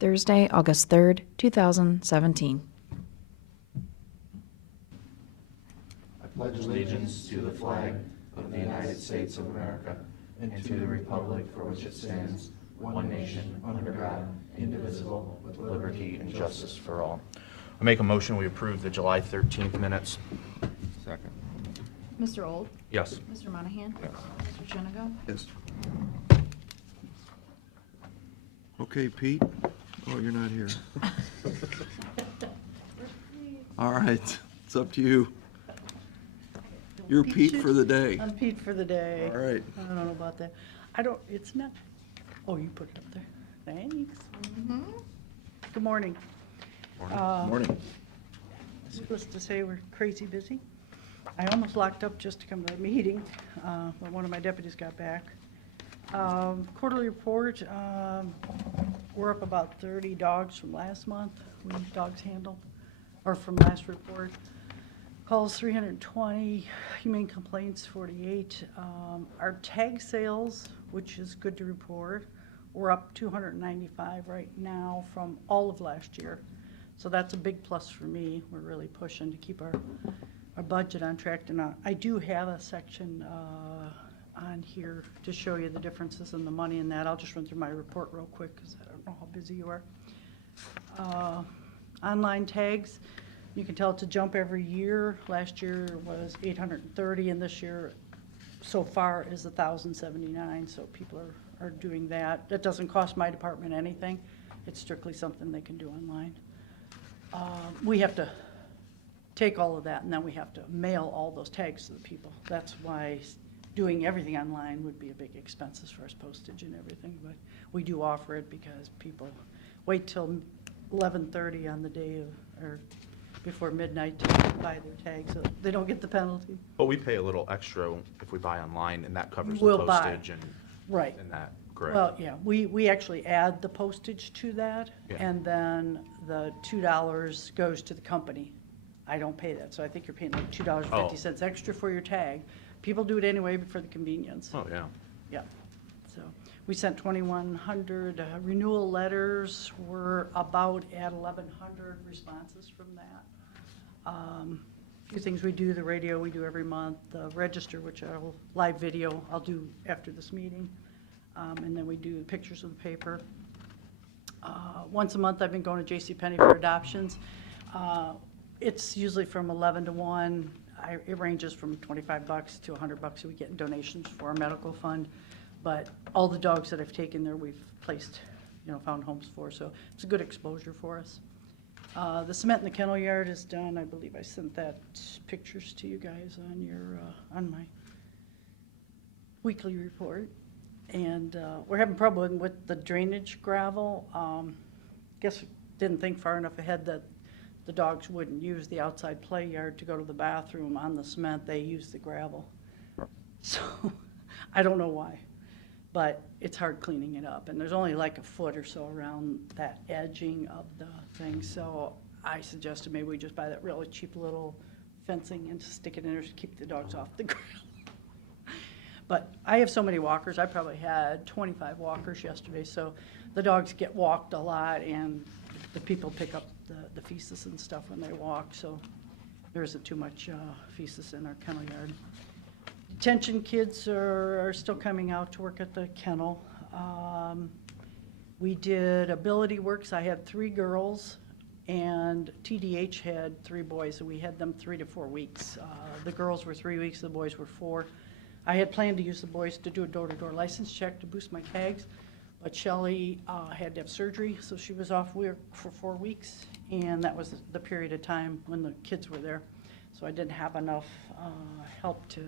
Thursday, August 3rd, 2017. I pledge allegiance to the flag of the United States of America and to the republic for which it stands, one nation, under God, indivisible, with liberty and justice for all. I make a motion we approve the July 13th minutes. Second. Mr. Old? Yes. Mr. Monahan? Yes. Mr. Jenigo? Yes. Okay, Pete? Oh, you're not here. All right, it's up to you. You're Pete for the day. I'm Pete for the day. All right. I don't know about that. It's not, oh, you put it up there. Thanks. Good morning. Morning. Needless to say, we're crazy busy. I almost locked up just to come to the meeting, but one of my deputies got back. Quarterly report, we're up about 30 dogs from last month, dogs handled, or from last report. Calls 320, humane complaints 48. Our tag sales, which is good to report, we're up 295 right now from all of last year. So that's a big plus for me. We're really pushing to keep our budget on track. And I do have a section on here to show you the differences in the money in that. I'll just run through my report real quick because I don't know how busy you are. Online tags, you can tell it's a jump every year. Last year was 830 and this year so far is 1,079. So people are doing that. That doesn't cost my department anything. It's strictly something they can do online. We have to take all of that and then we have to mail all those tags to the people. That's why doing everything online would be a big expense as far as postage and everything, but we do offer it because people wait till 11:30 on the day of, or before midnight to buy their tags, so they don't get the penalty. But we pay a little extra if we buy online, and that covers the We'll buy. postage and Right. that, correct? Well, yeah, we actually add the postage to that, Yeah. and then the $2 goes to the company. I don't pay that, so I think you're paying like $2.50 extra for your tag. People do it anyway for the convenience. Oh, yeah. Yeah, so we sent 2,100 renewal letters. We're about at 1,100 responses from that. A few things we do, the radio we do every month, the register, which I'll, live video, I'll do after this meeting. And then we do pictures of the paper. Once a month, I've been going to JCPenney for adoptions. It's usually from 11 to 1. It ranges from $25 to $100 we get in donations for our medical fund. But all the dogs that I've taken there, we've placed, found homes for, so it's a good exposure for us. The cement in the kennel yard is done. I believe I sent that pictures to you guys on your, on my weekly report. And we're having problem with the drainage gravel. Guess didn't think far enough ahead that the dogs wouldn't use the outside play yard to go to the bathroom on the cement. They use the gravel. So I don't know why, but it's hard cleaning it up. And there's only like a foot or so around that edging of the thing. So I suggested maybe we just buy that really cheap little fencing and just stick it in there to keep the dogs off the gravel. But I have so many walkers. I probably had 25 walkers yesterday. So the dogs get walked a lot and the people pick up the feces and stuff when they walk. So there isn't too much feces in our kennel yard. Detention kids are still coming out to work at the kennel. We did Ability Works. I had 3 girls, and TDH had 3 boys, so we had them 3 to 4 weeks. The girls were 3 weeks, the boys were 4. I had planned to use the boys to do a door-to-door license check to boost my tags, but Shelley had to have surgery, so she was off work for 4 weeks, and that was the period of time when the kids were there. So I didn't have enough help to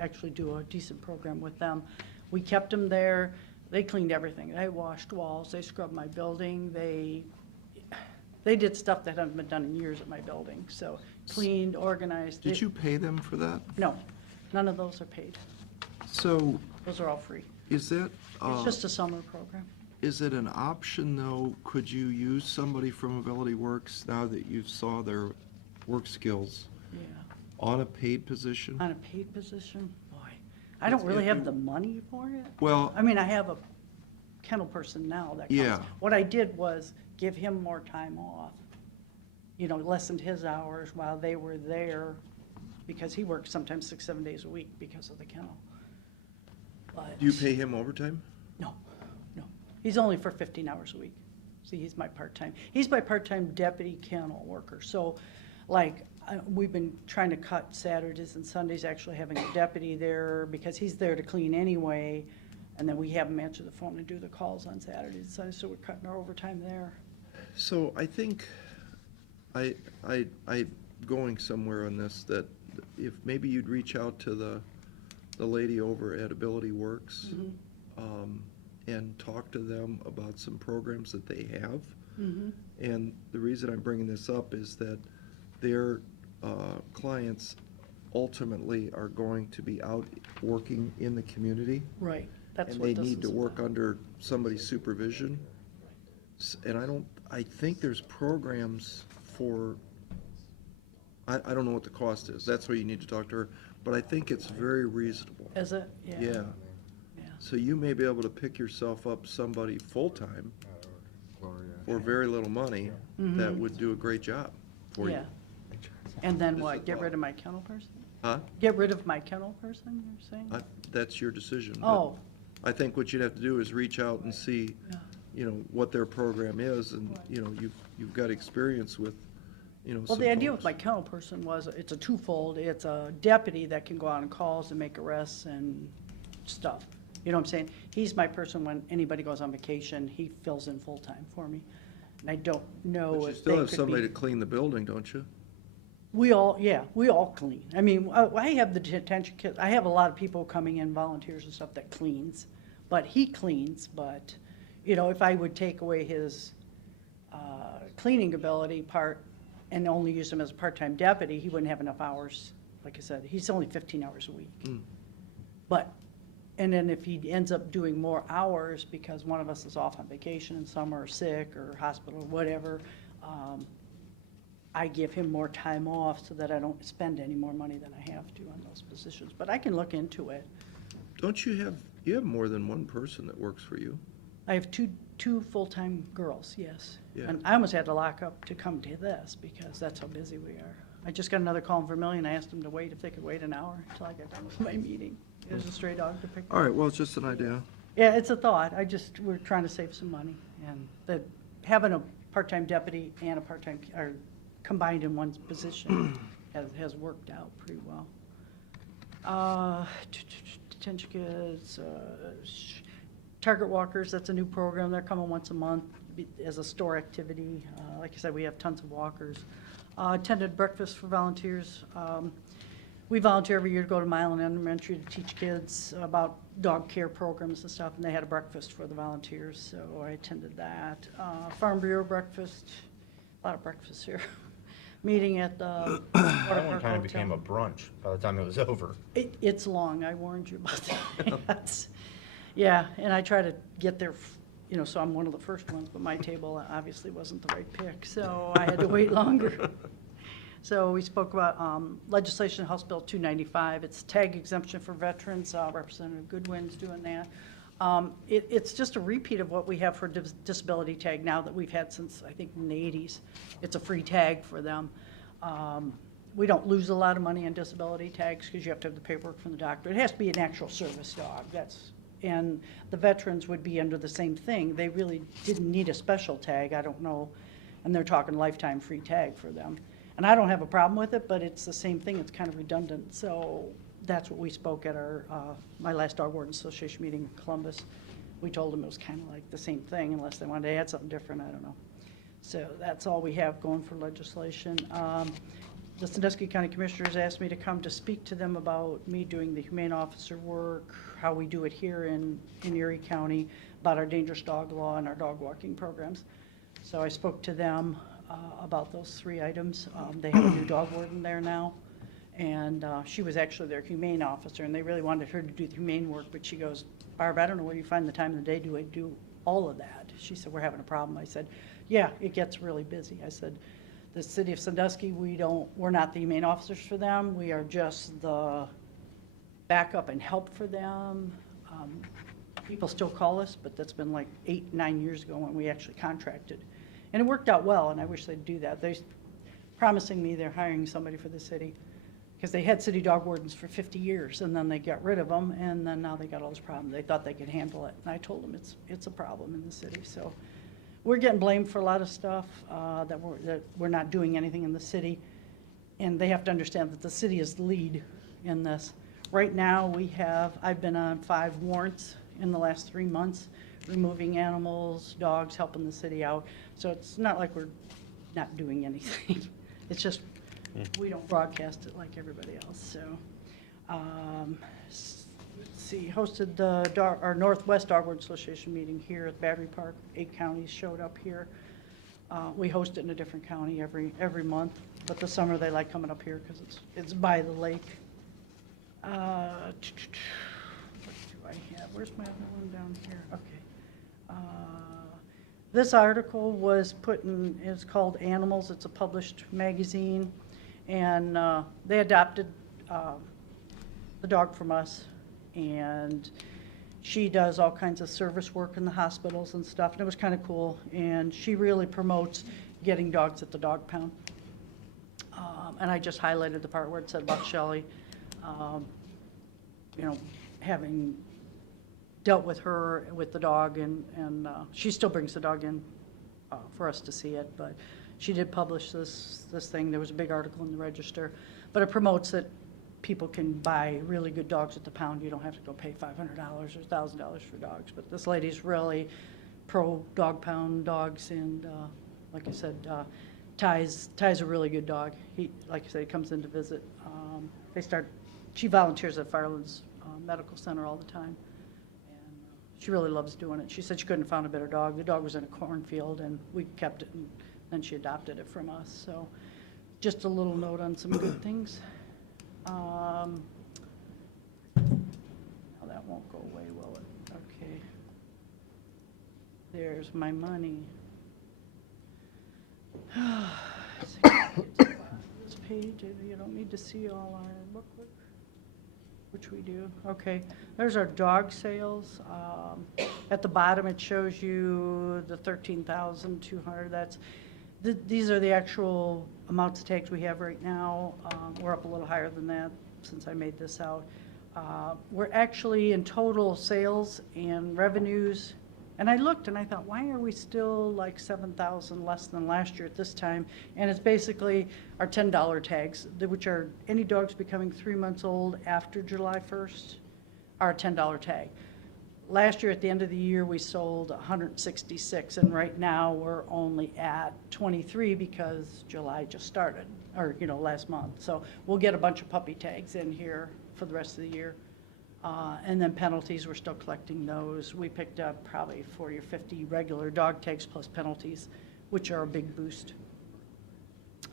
actually do a decent program with them. We kept them there. They cleaned everything. They washed walls. They scrubbed my building. They did stuff that hadn't been done in years at my building. So cleaned, organized. Did you pay them for that? No, none of those are paid. So Those are all free. is that, It's just a summer program. is it an option, though? Could you use somebody from Ability Works now that you saw their work skills Yeah. on a paid position? On a paid position, boy, I don't really have the money for it. Well, I mean, I have a kennel person now that comes. Yeah. What I did was give him more time off, lessened his hours while they were there, because he works sometimes 6, 7 days a week because of the kennel. But Do you pay him overtime? no, no. He's only for 15 hours a week. See, he's my part-time deputy kennel worker. So, we've been trying to cut Saturdays and Sundays, actually having a deputy there, because he's there to clean anyway, and then we have him answer the phone and do the calls on Saturdays and Sundays, so we're cutting our overtime there. So I think I going somewhere on this, that if maybe you'd reach out to the lady over at Ability Works, and talk to them about some programs that they have. And the reason I'm bringing this up is that their clients ultimately are going to be out working in the community. Right, that's And what they this need to is work about. under somebody's supervision. And I think there's programs for, I don't know what the cost is, that's where you need to talk to her, but I think it's very reasonable. Is it? Yeah, Yeah. so you may be able to pick yourself up somebody full-time for very little money that would do a great job for you. Yeah. And then Just a what, get rid thought. of my kennel person? Huh? Get rid of my kennel person, you're saying? That's your decision. but Oh, I think what you'd have to do is reach out and see, yeah. what their program is, and, you've got experience with, Well, some the idea with folks. my kennel person was, it's a twofold. It's a deputy that can go out on calls and make arrests and stuff. You know what I'm saying? He's my person when anybody goes on vacation, he fills in full-time for me. And I don't know But you if still they have could somebody be. to clean the building, don't you? We all clean. I mean, I have the detention kit, I have a lot of people coming in, volunteers and stuff that cleans, but he cleans, but, if I would take away his cleaning ability part and only use him as a part-time deputy, he wouldn't have enough hours. Like I said, he's only 15 hours a week. But, and then if he ends up doing more hours because one of us is off on vacation and some are sick or hospital or whatever, I give him more time off so that I don't spend any more money than I have to on those positions. But I can look into it. Don't you have more than one person that works for you? I have two full-time girls, yes. Yeah. And I almost had to lock up to come to this because that's how busy we are. I just got another call in Vermillion. I asked them to wait, if they could wait an hour until I got done with my meeting. It was a stray dog to pick up. All right, well, it's just an idea. Yeah, it's a thought. We're trying to save some money, and that having a part-time deputy and a part-time, or combined in one position has worked out pretty well. Detention kids, Target Walkers, that's a new program. They're coming once a month as a store activity. Like I said, we have tons of walkers. Attended breakfast for volunteers. We volunteer every year to go to Milan Elementary to teach kids about dog care programs and stuff, and they had a breakfast for the volunteers, so I attended that. Farm Bureau breakfast, a lot of breakfasts here. Meeting at the That one kind of became a brunch by the time it was over. It's long, I warned you about that. Yeah, and I try to get there, so I'm one of the first ones, but my table obviously wasn't the right pick, so I had to wait longer. So we spoke about legislation, House Bill 295. It's tag exemption for veterans. Representative Goodwin's doing that. It's just a repeat of what we have for disability tag now that we've had since, I think, in the 80s. It's a free tag for them. We don't lose a lot of money on disability tags because you have to have the paperwork from the doctor. It has to be an actual service dog. And the veterans would be under the same thing. They really didn't need a special tag. I don't know. And they're talking lifetime free tag for them. And I don't have a problem with it, but it's the same thing. It's kind of redundant. So that's what we spoke at my last Dog Warden Association meeting in Columbus. We told them it was kind of like the same thing unless they wanted to add something different. I don't know. So that's all we have going for legislation. The Sandusky County Commissioners asked me to come to speak to them about me doing the humane officer work, how we do it here in Erie County, about our dangerous dog law and our dog walking programs. So I spoke to them about those 3 items. They have a new dog warden there now, and she was actually their humane officer, and they really wanted her to do the humane work, but she goes, Barb, I don't know where you find the time of the day to do all of that. She said, we're having a problem. I said, yeah, it gets really busy. I said, the city of Sandusky, we're not the humane officers for them. We are just the backup and help for them. People still call us, but that's been like 8, 9 years ago when we actually contracted. And it worked out well, and I wish they'd do that. They're promising me they're hiring somebody for the city, because they had city dog wardens for 50 years, and then they got rid of them, and then now they got all this problem. They thought they could handle it, and I told them it's a problem in the city. So we're getting blamed for a lot of stuff, that we're not doing anything in the city, and they have to understand that the city is the lead in this. Right now, I've been on 5 warrants in the last 3 months, removing animals, dogs, helping the city out. So it's not like we're not doing anything. It's just, we don't broadcast it like everybody else, so. Let's see, hosted our Northwest Dog Ward Association meeting here at Battery Park. 8 counties showed up here. We host it in a different county every month, but the summer they like coming up here because it's by the lake. What do I have? Where's my other one down here? Okay. This article was it's called Animals. It's a published magazine, and they adopted the dog from us, and she does all kinds of service work in the hospitals and stuff, and it was kind of cool, and she really promotes getting dogs at the dog pound. And I just highlighted the part where it said about Shelley, having dealt with her, with the dog, and she still brings the dog in for us to see it, but she did publish this thing. There was a big article in the Register, but it promotes that people can buy really good dogs at the pound. You don't have to go pay $500 or $1,000 for dogs, but this lady's really pro dog pound dogs, and like I said, Ty's a really good dog. He, like I said, he comes in to visit. She volunteers at Firelands Medical Center all the time, and she really loves doing it. She said she couldn't have found a better dog. The dog was in a cornfield, and we kept it, and then she adopted it from us. So just a little note on some good things. Now that won't go away, will it? Okay. There's my money. This page, you don't need to see all our booklet, which we do. Okay, there's our dog sales. At the bottom, it shows you the 13,200. These are the actual amounts of tags we have right now. We're up a little higher than that since I made this out. We're actually in total sales and revenues. And I looked and I thought, why are we still like 7,000 less than last year at this time? And it's basically our $10 tags, which are any dogs becoming 3 months old after July 1st are a $10 tag. Last year at the end of the year, we sold 166, and right now we're only at 23 because July just started, or last month. So we'll get a bunch of puppy tags in here for the rest of the year. And then penalties, we're still collecting those. We picked up probably 40 or 50 regular dog tags plus penalties, which are a big boost.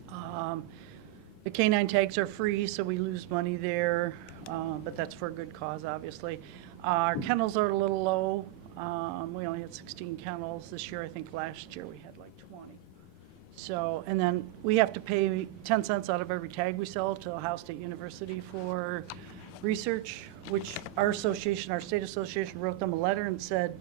The canine tags are free, so we lose money there, but that's for a good cause, obviously. Our kennels are a little low. We only had 16 kennels this year. I think last year we had like 20. So, and then we have to pay 10 cents out of every tag we sell to Ohio State University for research, which our association, our state association, wrote them a letter and said,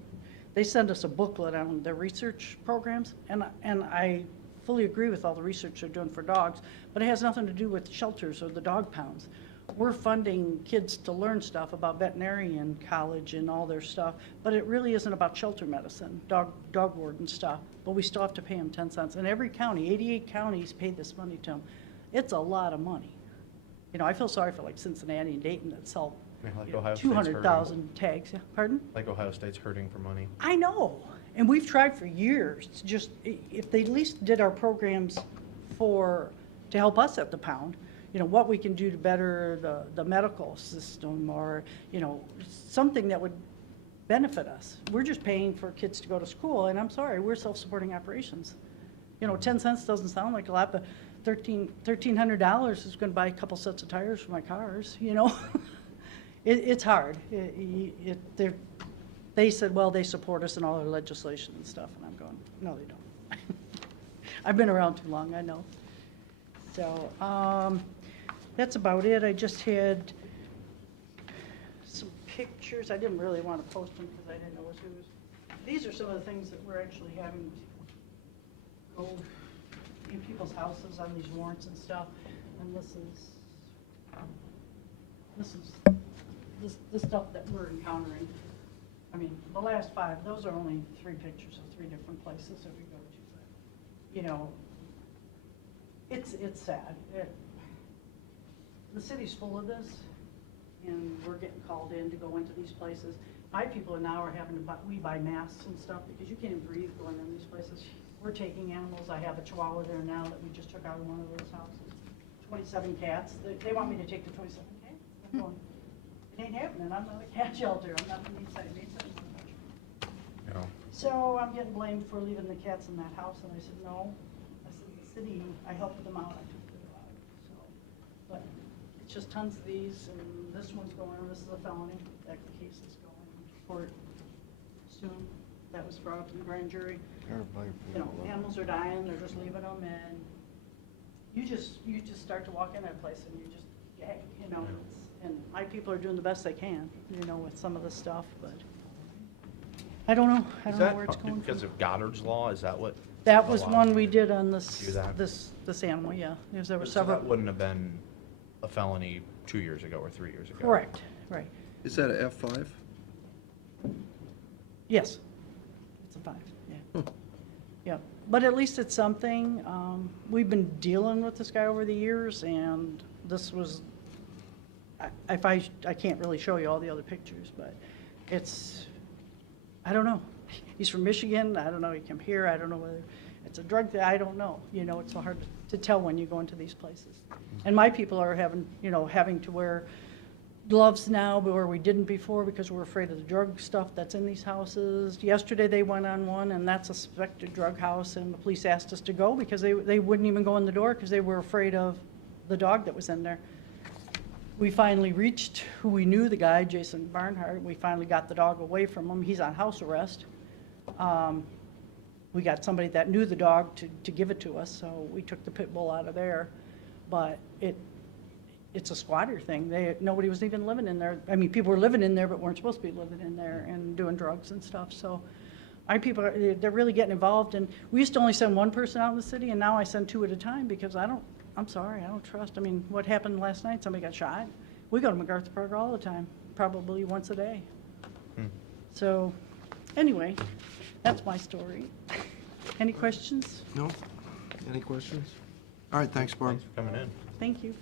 they send us a booklet on their research programs, and I fully agree with all the research they're doing for dogs, but it has nothing to do with shelters or the dog pounds. We're funding kids to learn stuff about veterinarian college and all their stuff, but it really isn't about shelter medicine, dog warden stuff, but we still have to pay them 10 cents. And every county, 88 counties pay this money to them. It's a lot of money. I feel sorry for like Cincinnati and Dayton that sell Yeah, like Ohio State's 200,000 tags. Yeah, pardon? Like Ohio State's hurting for money. I know, and we've tried for years to just, if they at least did our programs to help us at the pound, what we can do to better the medical system, or, something that would benefit us. We're just paying for kids to go to school, and I'm sorry, we're self-supporting operations. 10 cents doesn't sound like a lot, but $1,300 is going to buy a couple sets of tires for my cars, It's hard. They said, well, they support us in all our legislation and stuff, and I'm going, no, they don't. I've been around too long, I know. So that's about it. I just had some pictures. I didn't really want to post them because I didn't know whose. These are some of the things that we're actually having go in people's houses on these warrants and stuff. And this is the stuff that we're encountering. I mean, the last 5, those are only 3 pictures of 3 different places that we go to. But, you know, it's sad. The city's full of this, and we're getting called in to go into these places. My people now are having to buy masks and stuff because you can't even breathe going in these places. We're taking animals. I have a Chihuahua there now that we just took out of one of those houses. 27 cats. They want me to take the 27 cats. I'm going, it ain't happening. I'm not a cat shelter. I'm not from Eastside. No. So I'm getting blamed for leaving the cats in that house, and I said, no. I said, the city, I helped them out. I took them out. So, but it's just tons of these, and this one's going, this is a felony. That case is going to court soon. That was brought up in the grand jury. You know, animals are dying, they're just leaving them, and you just start to walk in that place and you just gag, you know. And my people are doing the best they can, you know, with some of the stuff, but I don't know. I don't know where it's going Because from. of Goddard's law, is that what? That was allowed one you we to did on this, do that? this animal, yeah. There were So several. that wouldn't have been a felony 2 years ago or 3 years ago? Correct, right. Is that a F5? Yes. It's a 5, yeah. Yeah, but at least it's something. We've been dealing with this guy over the years, and this was, I can't really show you all the other pictures, but it's, I don't know. He's from Michigan. I don't know. He came here. I don't know whether it's a drug thing. I don't know. You know, it's so hard to tell when you go into these places. And my people are having to wear gloves now, where we didn't before because we're afraid of the drug stuff that's in these houses. Yesterday they went on one, and that's a suspected drug house, and the police asked us to go because they wouldn't even go in the door because they were afraid of the dog that was in there. We finally reached who we knew, the guy, Jason Barnhart. We finally got the dog away from him. He's on house arrest. We got somebody that knew the dog to give it to us, so we took the pit bull out of there. But it's a squatter thing. Nobody was even living in there. I mean, people were living in there, but weren't supposed to be living in there and doing drugs and stuff. So our people, they're really getting involved. And we used to only send one person out in the city, and now I send 2 at a time because I'm sorry, I don't trust. I mean, what happened last night? Somebody got shot. We go to MacArthur Park all the time, probably once a day. So anyway, that's my story. Any questions? No? Any questions? All right, thanks, Barb. Thanks for coming in. Thank you.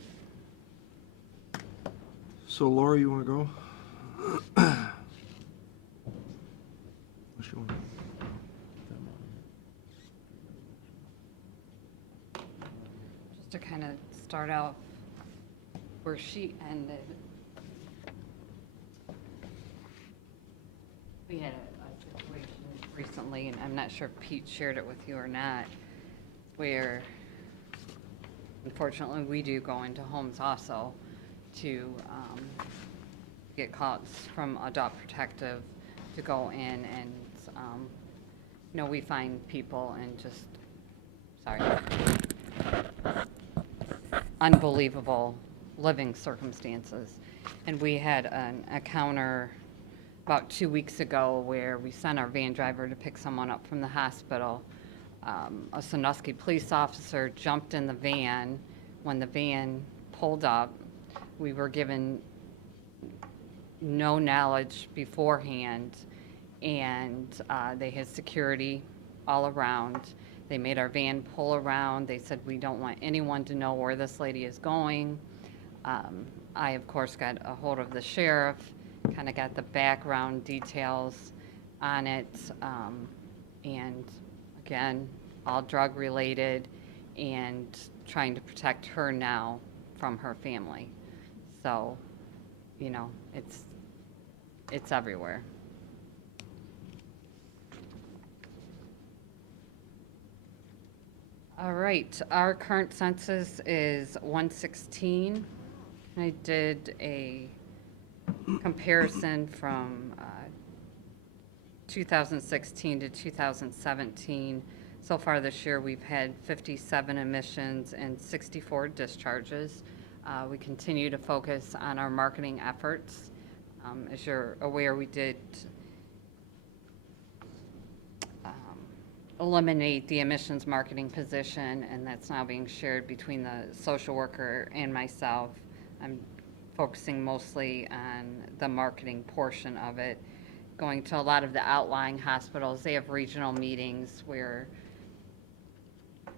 So Laura, you want to go? Unless you wanna- Just to kind of start out where she ended. We had a situation recently, and I'm not sure if Pete shared it with you or not, where unfortunately we do go into homes also to get calls from Adopt Protective to go in and, we find people and just, sorry, unbelievable living circumstances. And we had an encounter about 2 weeks ago where we sent our van driver to pick someone up from the hospital. A Sandusky police officer jumped in the van. When the van pulled up, we were given no knowledge beforehand, and they had security all around. They made our van pull around. They said, we don't want anyone to know where this lady is going. I, of course, got a hold of the sheriff, kind of got the background details on it, and again, all drug related, and trying to protect her now from her family. So, it's everywhere. All right, our current census is 116. I did a comparison from 2016 to 2017. So far this year, we've had 57 admissions and 64 discharges. We continue to focus on our marketing efforts. As you're aware, we did eliminate the admissions marketing position, and that's now being shared between the social worker and myself. I'm focusing mostly on the marketing portion of it. Going to a lot of the outlying hospitals, they have regional meetings where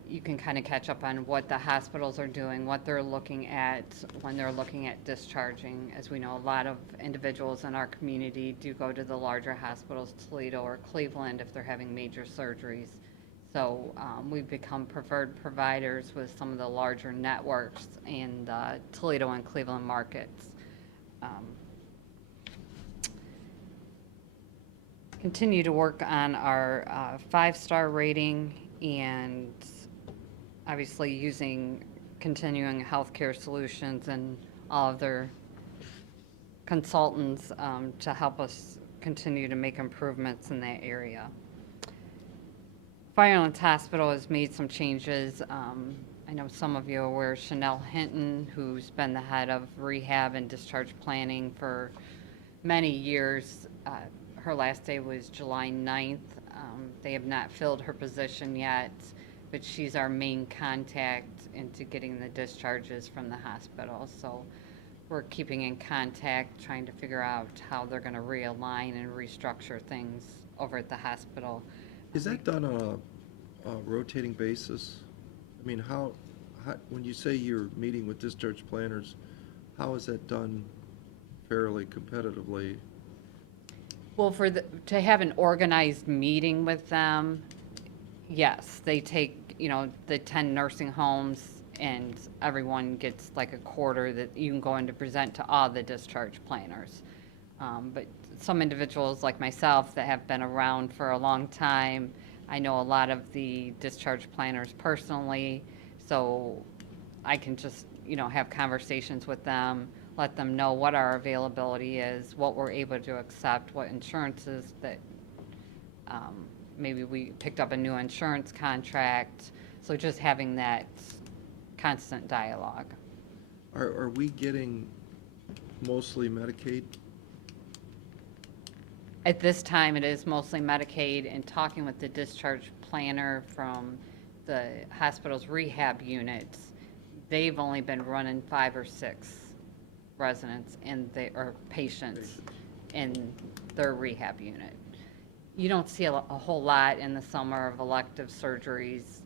you can kind of catch up on what the hospitals are doing, what they're looking at when they're looking at discharging. As we know, a lot of individuals in our community do go to the larger hospitals, Toledo or Cleveland, if they're having major surgeries. So we've become preferred providers with some of the larger networks in the Toledo and Cleveland markets. Continue to work on our 5-star rating, and obviously using Continuing Healthcare Solutions and all of their consultants to help us continue to make improvements in that area. Firelands Hospital has made some changes. I know some of you are aware Chanel Hinton, who's been the head of rehab and discharge planning for many years. Her last day was July 9th. They have not filled her position yet, but she's our main contact into getting the discharges from the hospital. So we're keeping in contact, trying to figure out how they're going to realign and restructure things over at the hospital. Is that done on a rotating basis? I mean, how, when you say you're meeting with discharge planners, how is that done fairly competitively? Well, to have an organized meeting with them, yes, they take, the 10 nursing homes, and everyone gets like a quarter that you can go in to present to all the discharge planners. But some individuals like myself that have been around for a long time, I know a lot of the discharge planners personally, so I can just, have conversations with them, let them know what our availability is, what we're able to accept, what insurances that maybe we picked up a new insurance contract. So just having that constant dialogue. Are we getting mostly Medicaid? At this time, it is mostly Medicaid, and talking with the discharge planner from the hospital's rehab units, they've only been running 5 or 6 residents or patients in their rehab unit. You don't see a whole lot in the summer of elective surgeries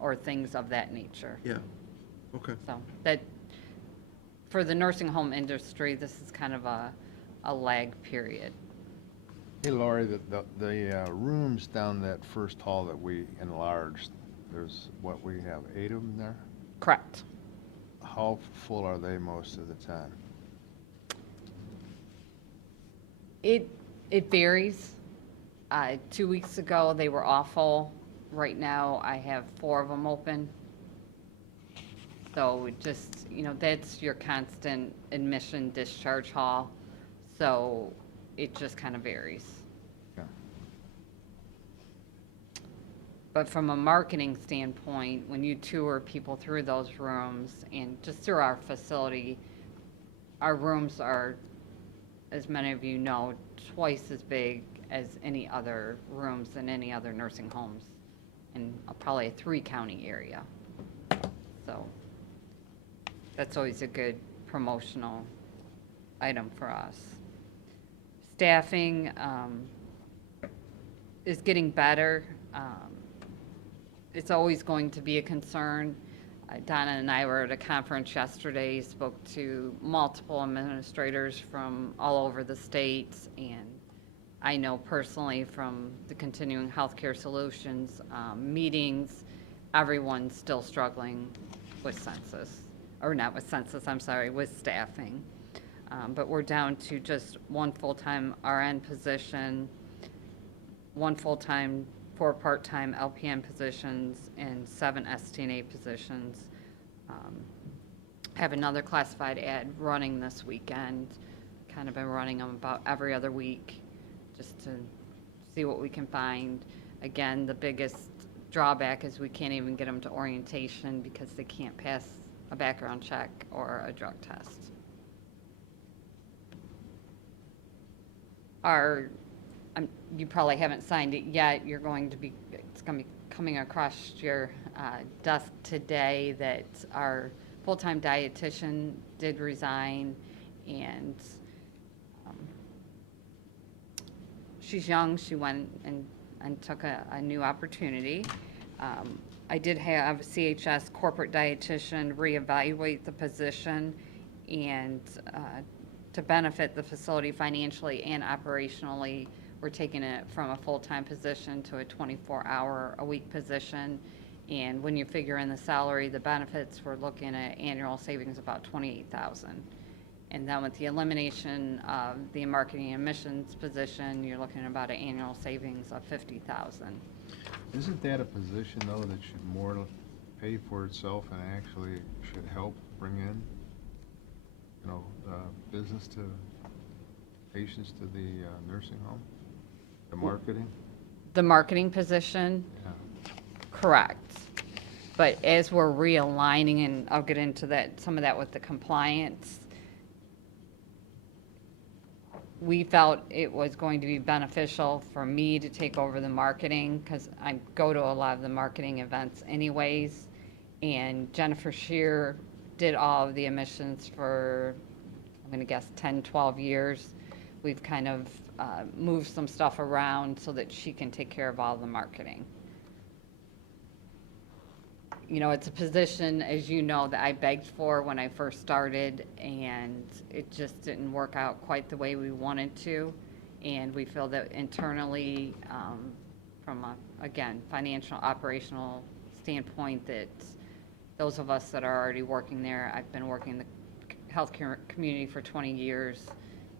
or things of that nature. Yeah, okay. So that, for the nursing home industry, this is kind of a lag period. Hey, Laurie, the rooms down that first hall that we enlarged, there's we have 8 of them there? Correct. How full are they most of the time? It varies. 2 weeks ago, they were awful. Right now, I have 4 of them open. So it just, that's your constant admission discharge hall. So it just kind of varies. Yeah. But from a marketing standpoint, when you tour people through those rooms and just through our facility, our rooms are, as many of you know, twice as big as any other rooms in any other nursing homes in probably a 3-county area. So that's always a good promotional item for us. Staffing is getting better. It's always going to be a concern. Donna and I were at a conference yesterday, spoke to multiple administrators from all over the state, and I know personally from the Continuing Healthcare Solutions meetings, everyone's still struggling with census, or not with census, I'm sorry, with staffing. But we're down to just 1 full-time RN position, 1 full-time, 4 part-time LPN positions, and 7 STNA positions. Have another classified ad running this weekend. Kind of been running them about every other week, just to see what we can find. Again, the biggest drawback is we can't even get them to orientation because they can't pass a background check or a drug test. are, you probably haven't signed it yet, it's going to be coming across your desk today, that our full-time dietitian did resign, and she's young, she went and took a new opportunity. I did have CHS corporate dietitian reevaluate the position, and to benefit the facility financially and operationally, we're taking it from a full-time position to a 24-hour-a-week position. And when you figure in the salary, the benefits, we're looking at annual savings about $28,000. And then with the elimination of the marketing and missions position, you're looking at about an annual savings of $50,000. Isn't that a position, though, that should more pay for itself and actually should help bring in, business to patients to the nursing home? The marketing? The marketing position, Yeah. correct. But as we're realigning, and I'll get into that, some of that with the compliance, we felt it was going to be beneficial for me to take over the marketing, because I go to a lot of the marketing events anyways. And Jennifer Shear did all of the admissions for, I'm going to guess, 10, 12 years. We've kind of moved some stuff around so that she can take care of all the marketing. You know, it's a position, as you know, that I begged for when I first started, and it just didn't work out quite the way we wanted to. And we feel that internally, from a, again, financial, operational standpoint, that those of us that are already working there, I've been working in the healthcare community for 20 years,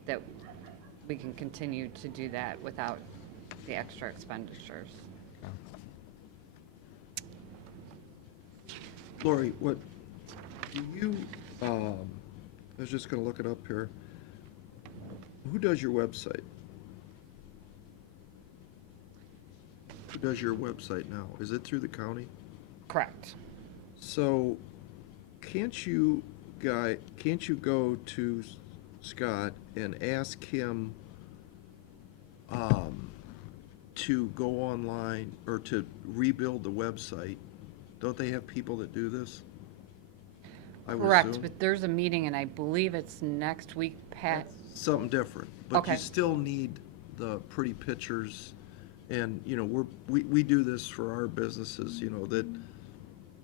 that we can continue to do that without the extra expenditures. Lori, what, do you, I was just gonna look it up here. Who does your website? Who does your website now? Is it through the county? Correct. So, can't you go to Scott and ask him to go online or to rebuild the website? Don't they have people that do this? I would Correct, assume. but there's a meeting, and I believe it's next week, Pat. Something different, but Okay. you still need the pretty pictures. And, we do this for our businesses, that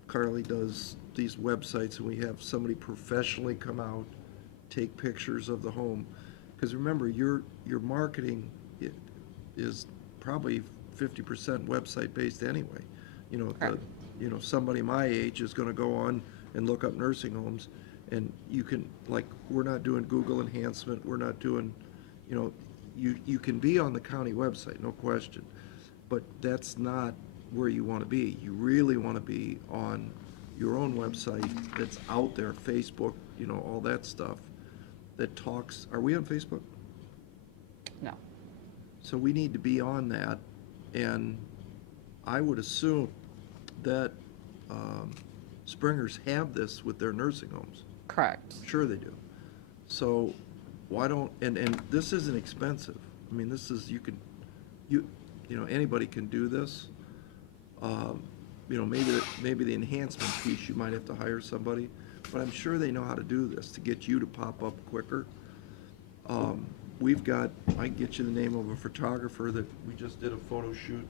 Carly does these websites, and we have somebody professionally come out, take pictures of the home. Because remember, your marketing is probably 50% website-based anyway. Correct. Somebody my age is gonna go on and look up nursing homes, and you can, like, we're not doing Google enhancement, we're not doing, you can be on the county website, no question, but that's not where you wanna be. You really wanna be on your own website that's out there, Facebook, all that stuff, that talks, are we on Facebook? No. So we need to be on that, and I would assume that Springers have this with their nursing homes. Correct. Sure they do. So why don't, and this isn't expensive. I mean, this is, anybody can do this. Maybe the enhancement piece, you might have to hire somebody, but I'm sure they know how to do this to get you to pop up quicker. I can get you the name of a photographer that we just did a photo shoot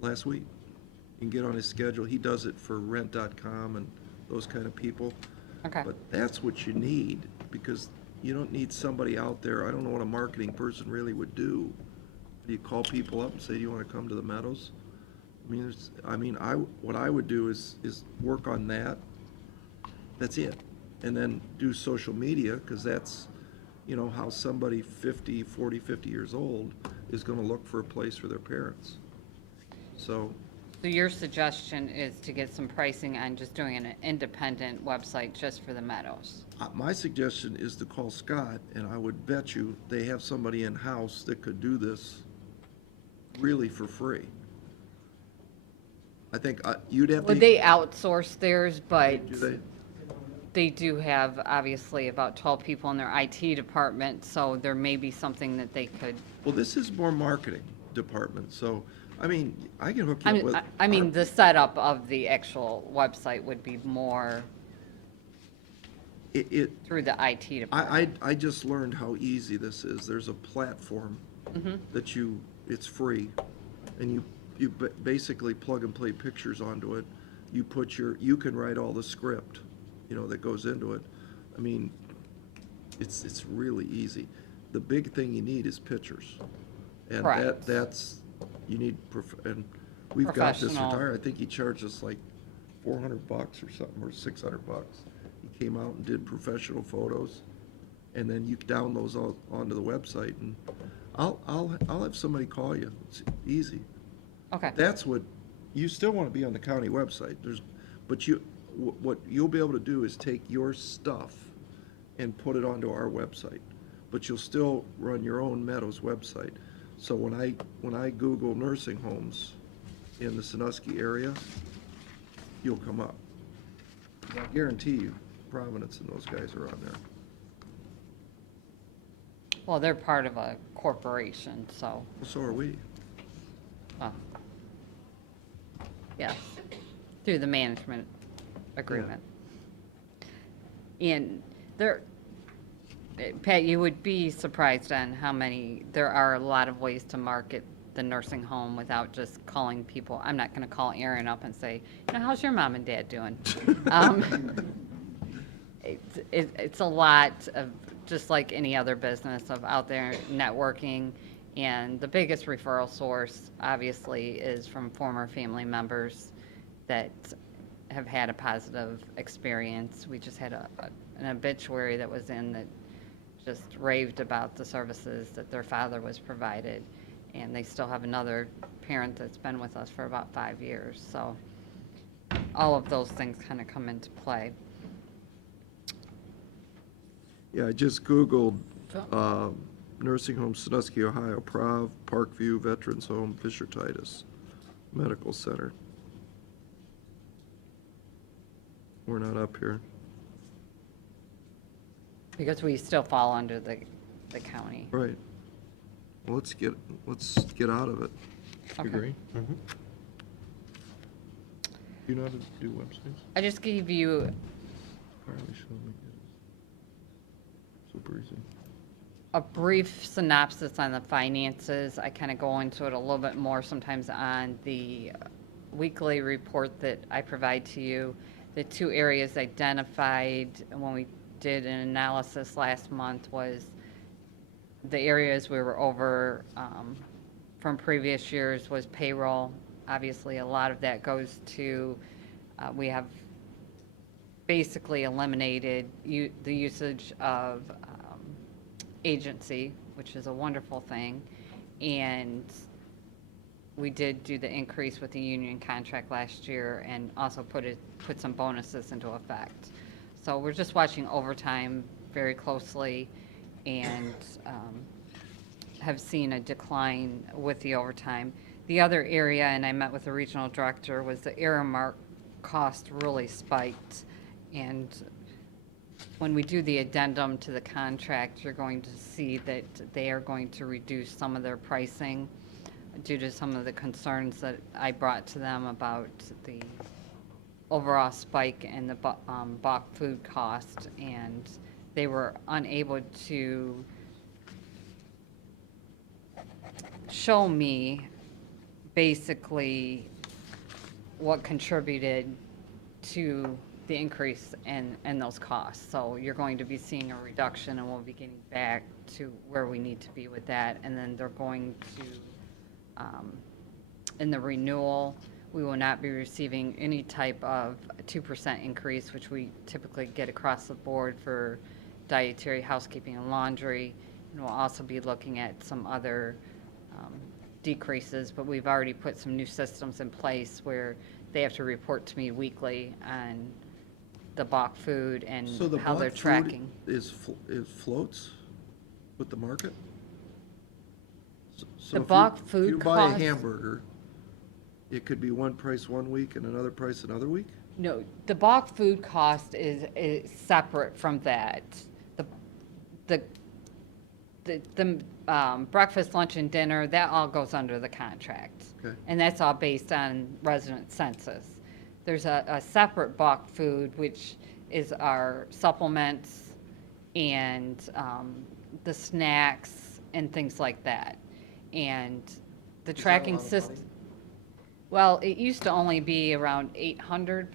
last week. You can get on his schedule. He does it for rent.com and those kind of people. Okay. But that's what you need, because you don't need somebody out there. I don't know what a marketing person really would do. Do you call people up and say, do you want to come to the Meadows? What I would do is work on that. That's it. And then do social media, because that's, how somebody 50 years old is going to look for a place for their parents. So, your suggestion is to get some pricing on just doing an independent website just for the Meadows? my suggestion is to call Scott, and I would bet you they have somebody in-house that could do this really for free. I think you'd have to. Would they outsource theirs, but Do they? they do have, obviously, about 12 people in their IT department, so there may be something that they could, Well, this is more marketing department, so, I mean, I can hook you I up mean, with. I mean, the setup of the actual website would be more It, through the IT department. I just learned how easy this is. There's a platform that it's free, and you basically plug and play pictures onto it. You can write all the script, that goes into it. I mean, it's really easy. The big thing you need is pictures. And Correct. you need, and we've got this Professional. retired, I think he charged us like $400 or something, or $600. He came out and did professional photos, and then you download those onto the website, and I'll have somebody call you. It's easy. Okay, That's what, you still want to be on the county website, but what you'll be able to do is take your stuff and put it onto our website, but you'll still run your own Meadows website. So when I Google nursing homes in the Sandusky area, you'll come up. I guarantee you, Providence and those guys are on there. well, they're part of a corporation, so, So are we. yes, through the management agreement. And there, Pat, you would be surprised on how many, there are a lot of ways to market the nursing home without just calling people. I'm not going to call Aaron up and say, how's your mom and dad doing? It's a lot of, just like any other business, of out there networking. And the biggest referral source, obviously, is from former family members that have had a positive experience. We just had an obituary that was in that just raved about the services that their father was provided. And they still have another parent that's been with us for about 5 years. So all of those things kind of come into play. Yeah, I just Googled nursing home, Sandusky, Ohio, Prov, Parkview, Veterans Home, Fisher Titus Medical Center. We're not up here. Because we still fall under the county. Right. Well, let's get out of it. Okay. Agree? Do you know how to do websites? I just gave you Apparently, she'll make it super easy. a brief synopsis on the finances. I kind of go into it a little bit more sometimes on the weekly report that I provide to you. The two areas identified when we did an analysis last month was the areas we were over from previous years was payroll. Obviously, a lot of that goes to, we have basically eliminated the usage of agency, which is a wonderful thing. And we did do the increase with the union contract last year and also put some bonuses into effect. So we're just watching overtime very closely and have seen a decline with the overtime. The other area, and I met with the regional director, was the Aramark cost really spiked. And when we do the addendum to the contract, you're going to see that they are going to reduce some of their pricing due to some of the concerns that I brought to them about the overall spike in the Bach food cost, and they were unable to show me basically what contributed to the increase in those costs. So you're going to be seeing a reduction, and we'll be getting back to where we need to be with that. And then they're going to, in the renewal, we will not be receiving any type of 2% increase, which we typically get across the board for dietary, housekeeping, and laundry. And we'll also be looking at some other decreases, but we've already put some new systems in place where they have to report to me weekly on the Bach food and So the how they're bought food tracking. is floats with the market? So The if Bach if food you buy a cost- hamburger, it could be one price one week and another price another week? No, the bulk food cost is separate from that. The, the breakfast, lunch, and dinner, that all goes under the contract. Okay. And that's all based on resident census. There's a separate bulk food, which is our supplements and the snacks and things like that. And the tracking system. Well, it used to only be around 800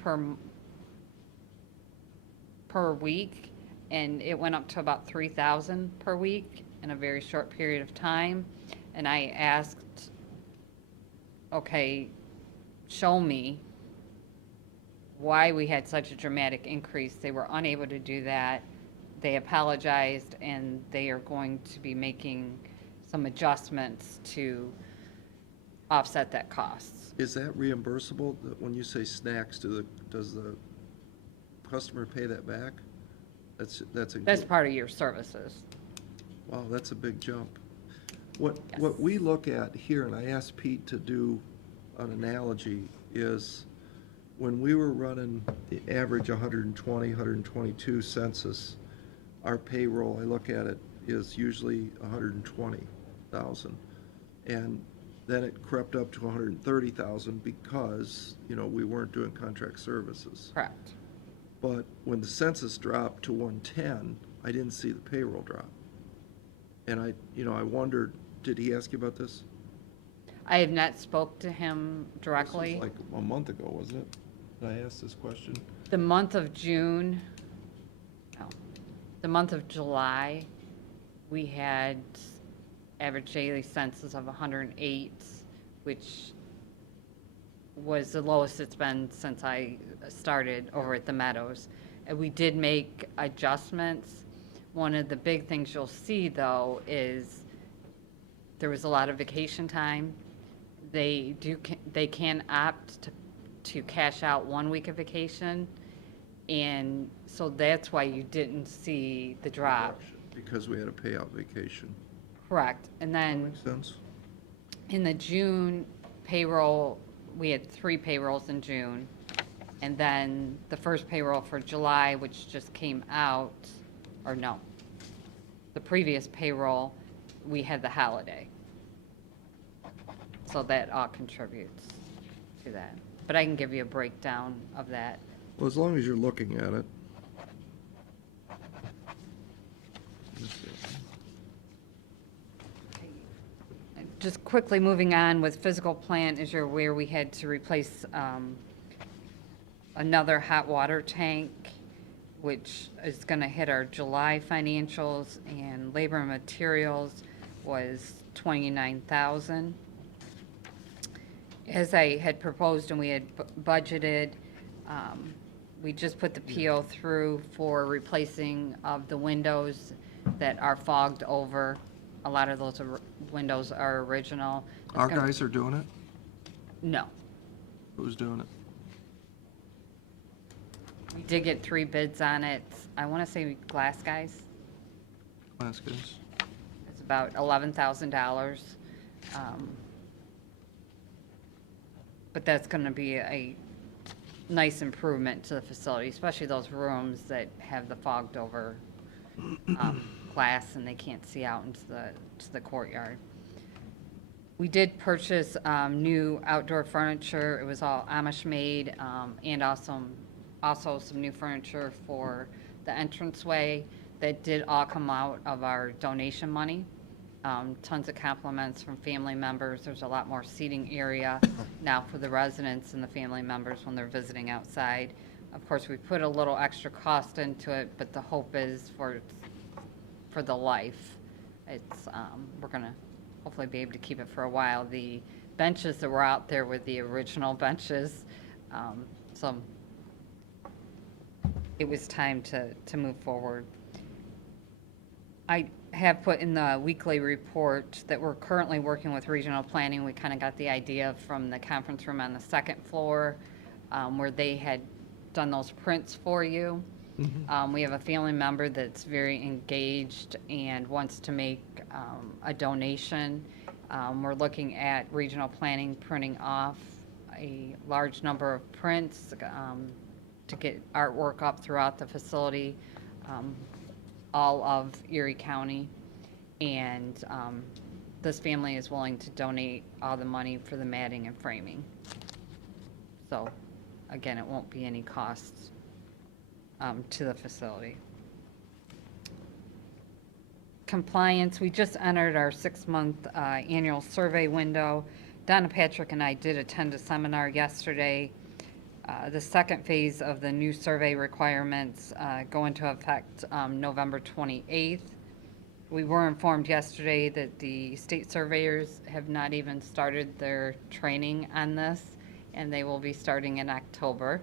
per week, and it went up to about 3,000 per week in a very short period of time. And I asked, okay, show me why we had such a dramatic increase. They were unable to do that. They apologized, and they are going to be making some adjustments to offset that cost. Is that reimbursable? When you say snacks, does the customer pay that back? That's Part of your services. Wow, that's a big jump. What Yes. we look at here, and I asked Pete to do an analogy, is when we were running the average 120, 122 census, our payroll, I look at it, is usually 120,000. And then it crept up to 130,000 because, we weren't doing contract services. Correct. But when the census dropped to 110, I didn't see the payroll drop. And I wondered, did he ask you about this? I have not spoke to him directly. This was like a month ago, wasn't it? Did I ask this question? The month of June, no, the month of July, we had average daily census of 108, which was the lowest it's been since I started over at the Meadows. And we did make adjustments. One of the big things you'll see, though, is there was a lot of vacation time. They can opt to cash out 1 week of vacation, and so that's why you didn't see the drop. Because we had a payout vacation. Correct. And then Makes sense? in the June payroll, we had 3 payrolls in June. And then the first payroll for July, which just came out, or no, the previous payroll, we had the holiday. So that all contributes to that. But I can give you a breakdown of that. Well, as long as you're looking at it. Just quickly moving on with physical plant, as you're aware, we had to replace another hot water tank, which is going to hit our July financials, and labor and materials was $29,000. As I had proposed and we had budgeted, we just put the PO through for replacing of the windows that are fogged over. A lot of those windows are original. It's Our gonna- guys are doing it? No. Who's doing it? We did get 3 bids on it. I want to say Glass Guys. Glass guys? It's about $11,000. But that's going to be a nice improvement to the facility, especially those rooms that have the fogged over glass and they can't see out into the courtyard. We did purchase new outdoor furniture. It was all Amish made, and also some new furniture for the entranceway. That did all come out of our donation money. Tons of compliments from family members. There's a lot more seating area now for the residents and the family members when they're visiting outside. Of course, we put a little extra cost into it, but the hope is for the life. It's, we're gonna hopefully be able to keep it for a while. The benches that were out there were the original benches, so it was time to move forward. I have put in the weekly report that we're currently working with regional planning. We kind of got the idea from the conference room on the second floor, where they had done those prints for you. We have a family member that's very engaged and wants to make a donation. We're looking at regional planning printing off a large number of prints, to get artwork up throughout the facility, all of Erie County. And this family is willing to donate all the money for the matting and framing. So, again, it won't be any cost to the facility. Compliance, we just entered our 6-month annual survey window. Donna Patrick and I did attend a seminar yesterday. The second phase of the new survey requirements go into effect November 28th. We were informed yesterday that the state surveyors have not even started their training on this, and they will be starting in October.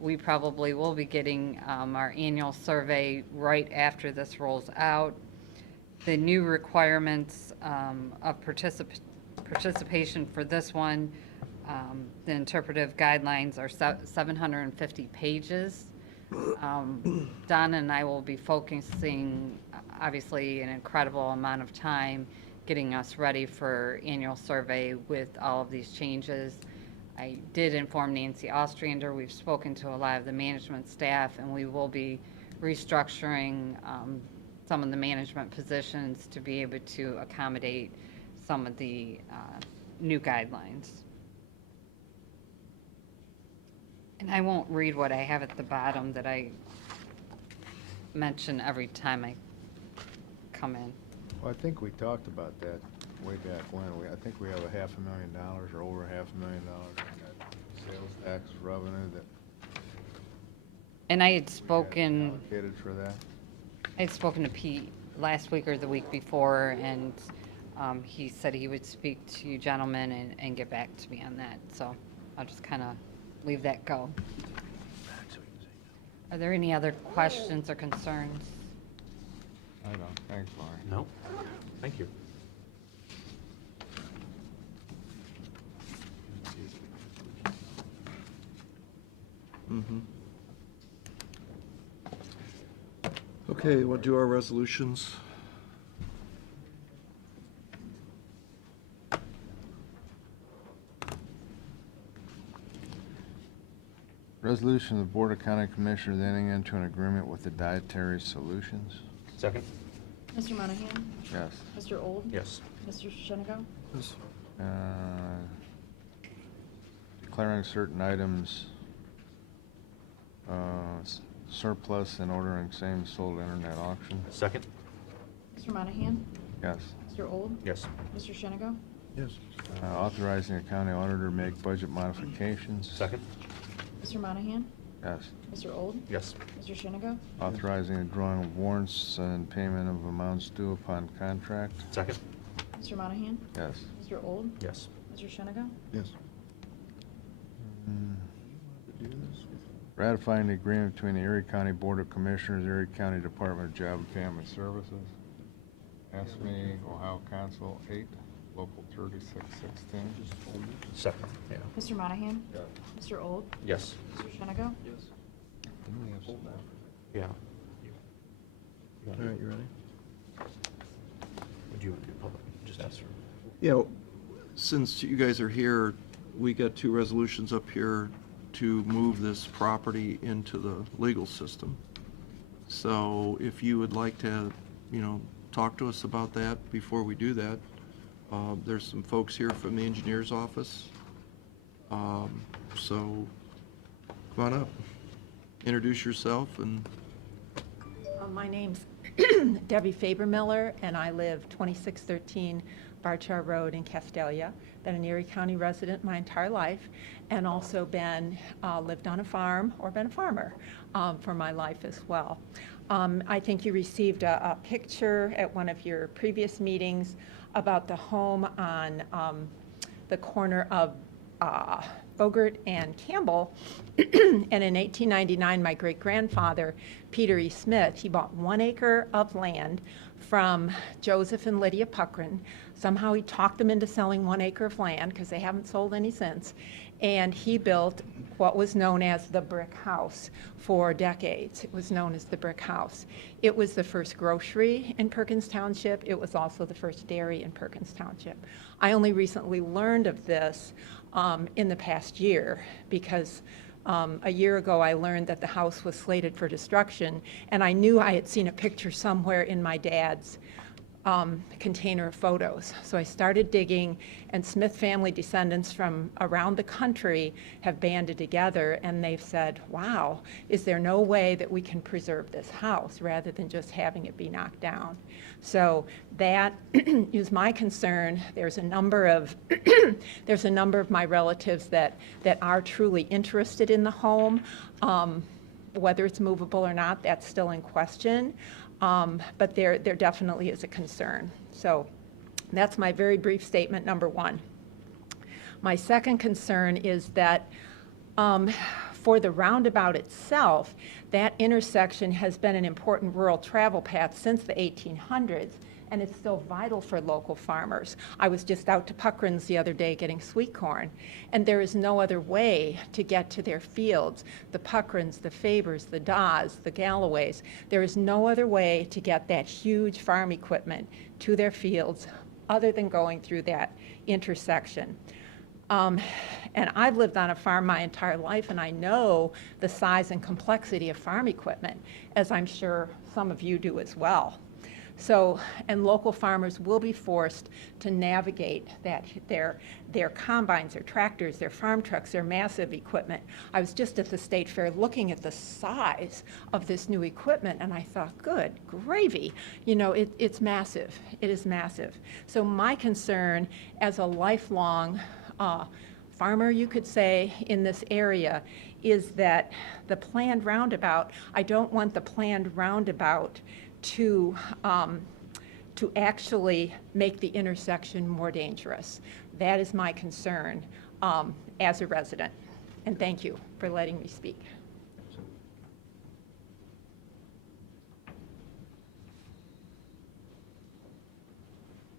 We probably will be getting our annual survey right after this rolls out. The new requirements of participation for this one, the interpretive guidelines are 750 pages. Donna and I will be focusing, obviously, an incredible amount of time getting us ready for annual survey with all of these changes. I did inform Nancy Ostrander. We've spoken to a lot of the management staff, and we will be restructuring some of the management positions to be able to accommodate some of the new guidelines. And I won't read what I have at the bottom that I mention every time I come in. Well, I think we talked about that way back when. I think we have $500,000 or over $500,000 in that sales tax revenue that And I had we had spoken, allocated for that. I had spoken to Pete last week or the week before, and he said he would speak to you gentlemen and get back to me on that. So I'll just kind of leave that go. Are there any other questions or concerns? I don't. Thanks, Laurie. No? Thank you. Mm-hmm. Okay, we'll do our resolutions. Resolution of the Board of County Commissioners entering into an agreement with the Dietary Solutions. Second? Mr. Monahan? Yes. Mr. Old? Yes. Mr. Shengo? Yes. Uh, Declaring certain items surplus and ordering same sold internet auction. Second? Mr. Monahan? Yes. Mr. Old? Yes. Mr. Shengo? Yes. Authorizing the county auditor to make budget modifications. Second? Mr. Monahan? Yes. Mr. Old? Yes. Mr. Shengo? Authorizing the drawing of warrants and payment of amounts due upon contract. Second? Mr. Monahan? Yes. Mr. Old? Yes. Mr. Shengo? Yes. Ratifying the agreement between the Erie County Board of Commissioners, Erie County Department of Job and Family Services, ESME, Ohio Council 8, Local 3616. Second, yeah. Mr. Monahan? Yes. Mr. Old? Yes. Mr. Shengo? Yeah. All right, you ready? Would you want to do public? Just ask her. Yeah, since you guys are here, we got two resolutions up here to move this property into the legal system. So if you would like to, talk to us about that before we do that, there's some folks here from the engineer's office. So come on up, introduce yourself and. My name's Debbie Faber-Miller, and I live 2613 Barchar Road in Castelia. Been an Erie County resident my entire life, and also lived on a farm or been a farmer for my life as well. I think you received a picture at one of your previous meetings about the home on the corner of Bogert and Campbell. And in 1899, my great-grandfather, Peter E. Smith, he bought 1 acre of land from Joseph and Lydia Puckrin. Somehow he talked them into selling 1 acre of land, because they haven't sold any since. And he built what was known as the brick house for decades. It was known as the brick house. It was the first grocery in Perkins Township. It was also the first dairy in Perkins Township. I only recently learned of this in the past year, because A year ago, I learned that the house was slated for destruction, and I knew I had seen a picture somewhere in my dad's container of photos. So I started digging, and Smith family descendants from around the country have banded together, and they've said, wow, is there no way that we can preserve this house rather than just having it be knocked down? So that is my concern. There's a number of there's a number of my relatives that are truly interested in the home. Whether it's movable or not, that's still in question. But there definitely is a concern. So that's my very brief statement, number one. My second concern is that for the roundabout itself, that intersection has been an important rural travel path since the 1800s, and it's still vital for local farmers. I was just out to Puckrin's the other day getting sweet corn, and there is no other way to get to their fields. The Puckrins, the Fabers, the Dawes, the Galloways, there is no other way to get that huge farm equipment to their fields other than going through that intersection. And I've lived on a farm my entire life, and I know the size and complexity of farm equipment, as I'm sure some of you do as well. So, and local farmers will be forced to navigate that, their combines, their tractors, their farm trucks, their massive equipment. I was just at the state fair looking at the size of this new equipment, and I thought, good gravy, you know, it's massive. It is massive. So my concern as a lifelong farmer, you could say, in this area is that the planned roundabout, I don't want the planned roundabout to actually make the intersection more dangerous. That is my concern as a resident. And thank you for letting me speak.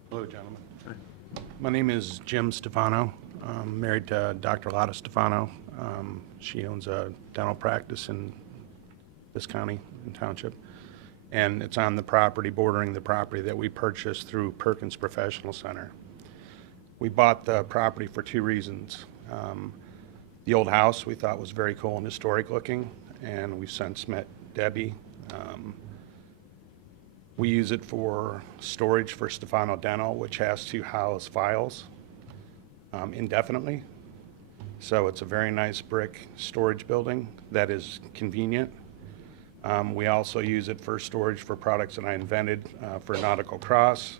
Hello, gentlemen. My name is Jim Stefano. I'm married to Dr. Lotta Stefano. She owns a dental practice in this county and township. And it's on the property, bordering the property that we purchased through Perkins Professional Center. We bought the property for two reasons. The old house we thought was very cool and historic looking, and we've since met Debbie. We use it for storage for Stefano Dental, which has to house files indefinitely. So it's a very nice brick storage building that is convenient. We also use it for storage for products that I invented for Nautical Cross.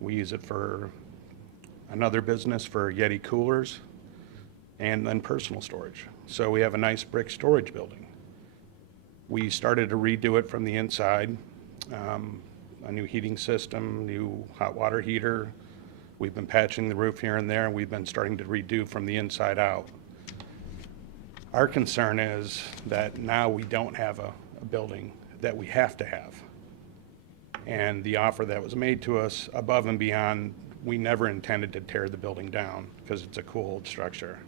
We use it for another business for Yeti coolers, and then personal storage. So we have a nice brick storage building. We started to redo it from the inside, a new heating system, new hot water heater. We've been patching the roof here and there, and we've been starting to redo from the inside out. Our concern is that now we don't have a building that we have to have. And the offer that was made to us above and beyond, we never intended to tear the building down because it's a cool old structure.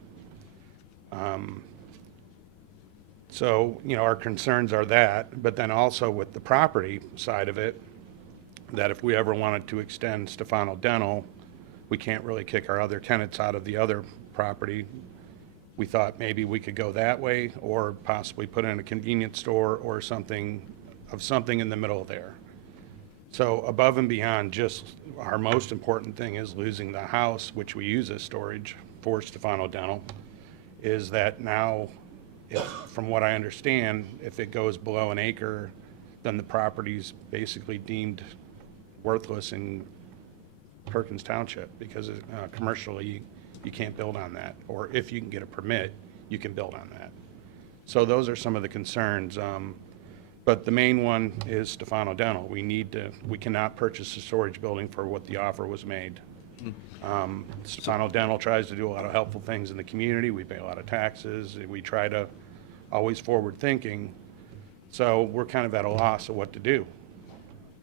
So, you know, our concerns are that, but then also with the property side of it, that if we ever wanted to extend Stefano Dental, we can't really kick our other tenants out of the other property. We thought maybe we could go that way, or possibly put in a convenience store or something in the middle there. So above and beyond, just our most important thing is losing the house, which we use as storage for Stefano Dental, is that now, from what I understand, if it goes below an acre, then the property's basically deemed worthless in Perkins Township, because commercially you can't build on that, or if you can get a permit, you can build on that. So those are some of the concerns, but the main one is Stefano Dental. We cannot purchase a storage building for what the offer was made. Stefano Dental tries to do a lot of helpful things in the community. We pay a lot of taxes. We try to always forward thinking. So we're kind of at a loss of what to do.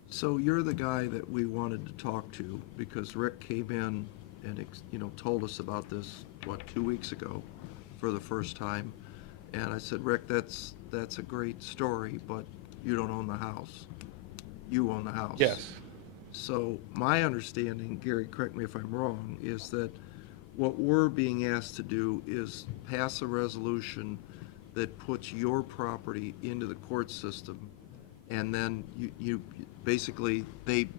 So you're the guy that we wanted to talk to, because Rick came in and, told us about this, 2 weeks ago for the first time. And I said, Rick, that's a great story, but you don't own the house. You own the house. Yes. So my understanding, Gary, correct me if I'm wrong, is that what we're being asked to do is pass a resolution that puts your property into the court system, and then you basically,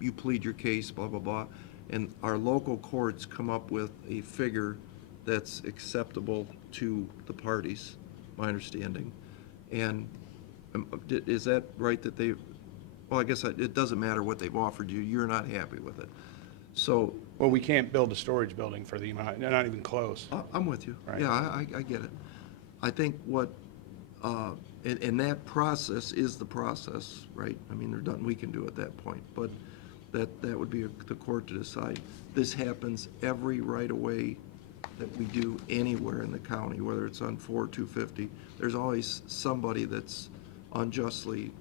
you plead your case, blah, blah, blah, and our local courts come up with a figure that's acceptable to the parties, my understanding. And is that right that they, well, I guess it doesn't matter what they've offered you, you're not happy with it. So, Well, we can't build a storage building for the amount, they're not even close. I'm with you. Right. Yeah, I get it. I think and that process is the process, right? I mean, there's nothing we can do at that point, but that would be the court to decide. This happens every right-of-way that we do anywhere in the county, whether it's on 4-250. There's always somebody that's unjustly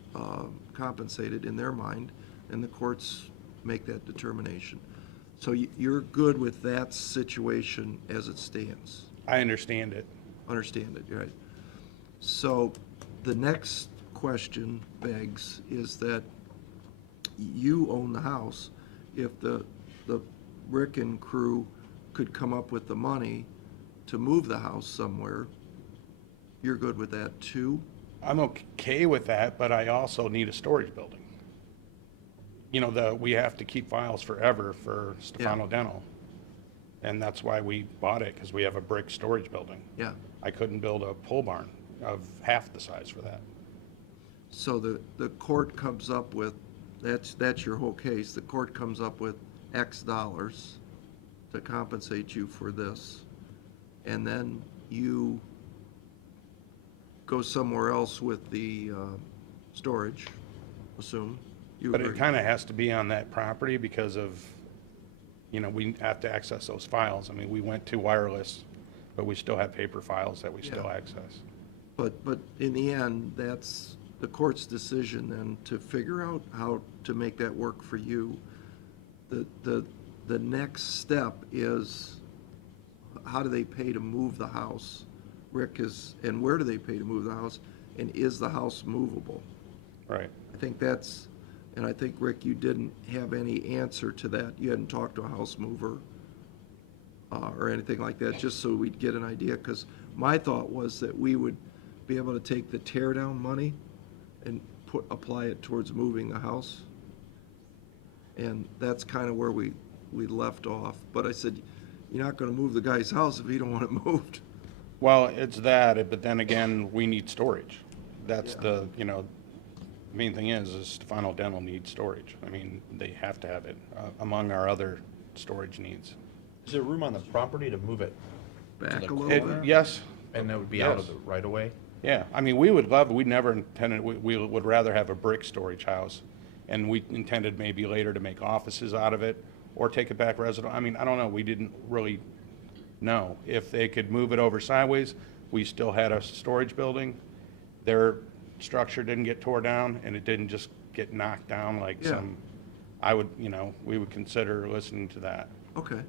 compensated in their mind, and the courts make that determination. So you're good with that situation as it stands? I understand it. Understand it, right? So the next question begs is that you own the house. If the Rick and crew could come up with the money to move the house somewhere, you're good with that too? I'm okay with that, but I also need a storage building. You know, we have to keep files forever for Stefano Dental. And that's why we bought it, because we have a brick storage building. Yeah. I couldn't build a pole barn of half the size for that. So the court comes up with, that's your whole case, the court comes up with X dollars to compensate you for this, and then you go somewhere else with the storage, assume. You But it agree? kind of has to be on that property because of, you know, we have to access those files. I mean, we went to wireless, but we still have paper files that we still Yeah. access. But in the end, that's the court's decision then to figure out how to make that work for you. The next step is, how do they pay to move the house? Rick and where do they pay to move the house? And is the house movable? Right. I think that's, and I think, Rick, you didn't have any answer to that. You hadn't talked to a house mover or anything like that, just so we'd get an idea. Because my thought was that we would be able to take the tear down money and apply it towards moving the house. And that's kind of where we left off. But I said, you're not going to move the guy's house if you don't want it moved. Well, it's that, but then again, we need storage. That's Yeah. the, you know, main thing is Stefano Dental needs storage. I mean, they have to have it among our other storage needs. Is there room on the property to move it? Back the a little corner? bit. Yes, And that would be out of Yes. the right of way? yeah. I mean, we would love, we never intended, we would rather have a brick storage house. And we intended maybe later to make offices out of it or take it back residential. I mean, I don't know. We didn't really know. If they could move it over sideways, we still had a storage building. Their structure didn't get tore down and it didn't just get knocked down like Yeah. some, we would consider listening to that. Okay.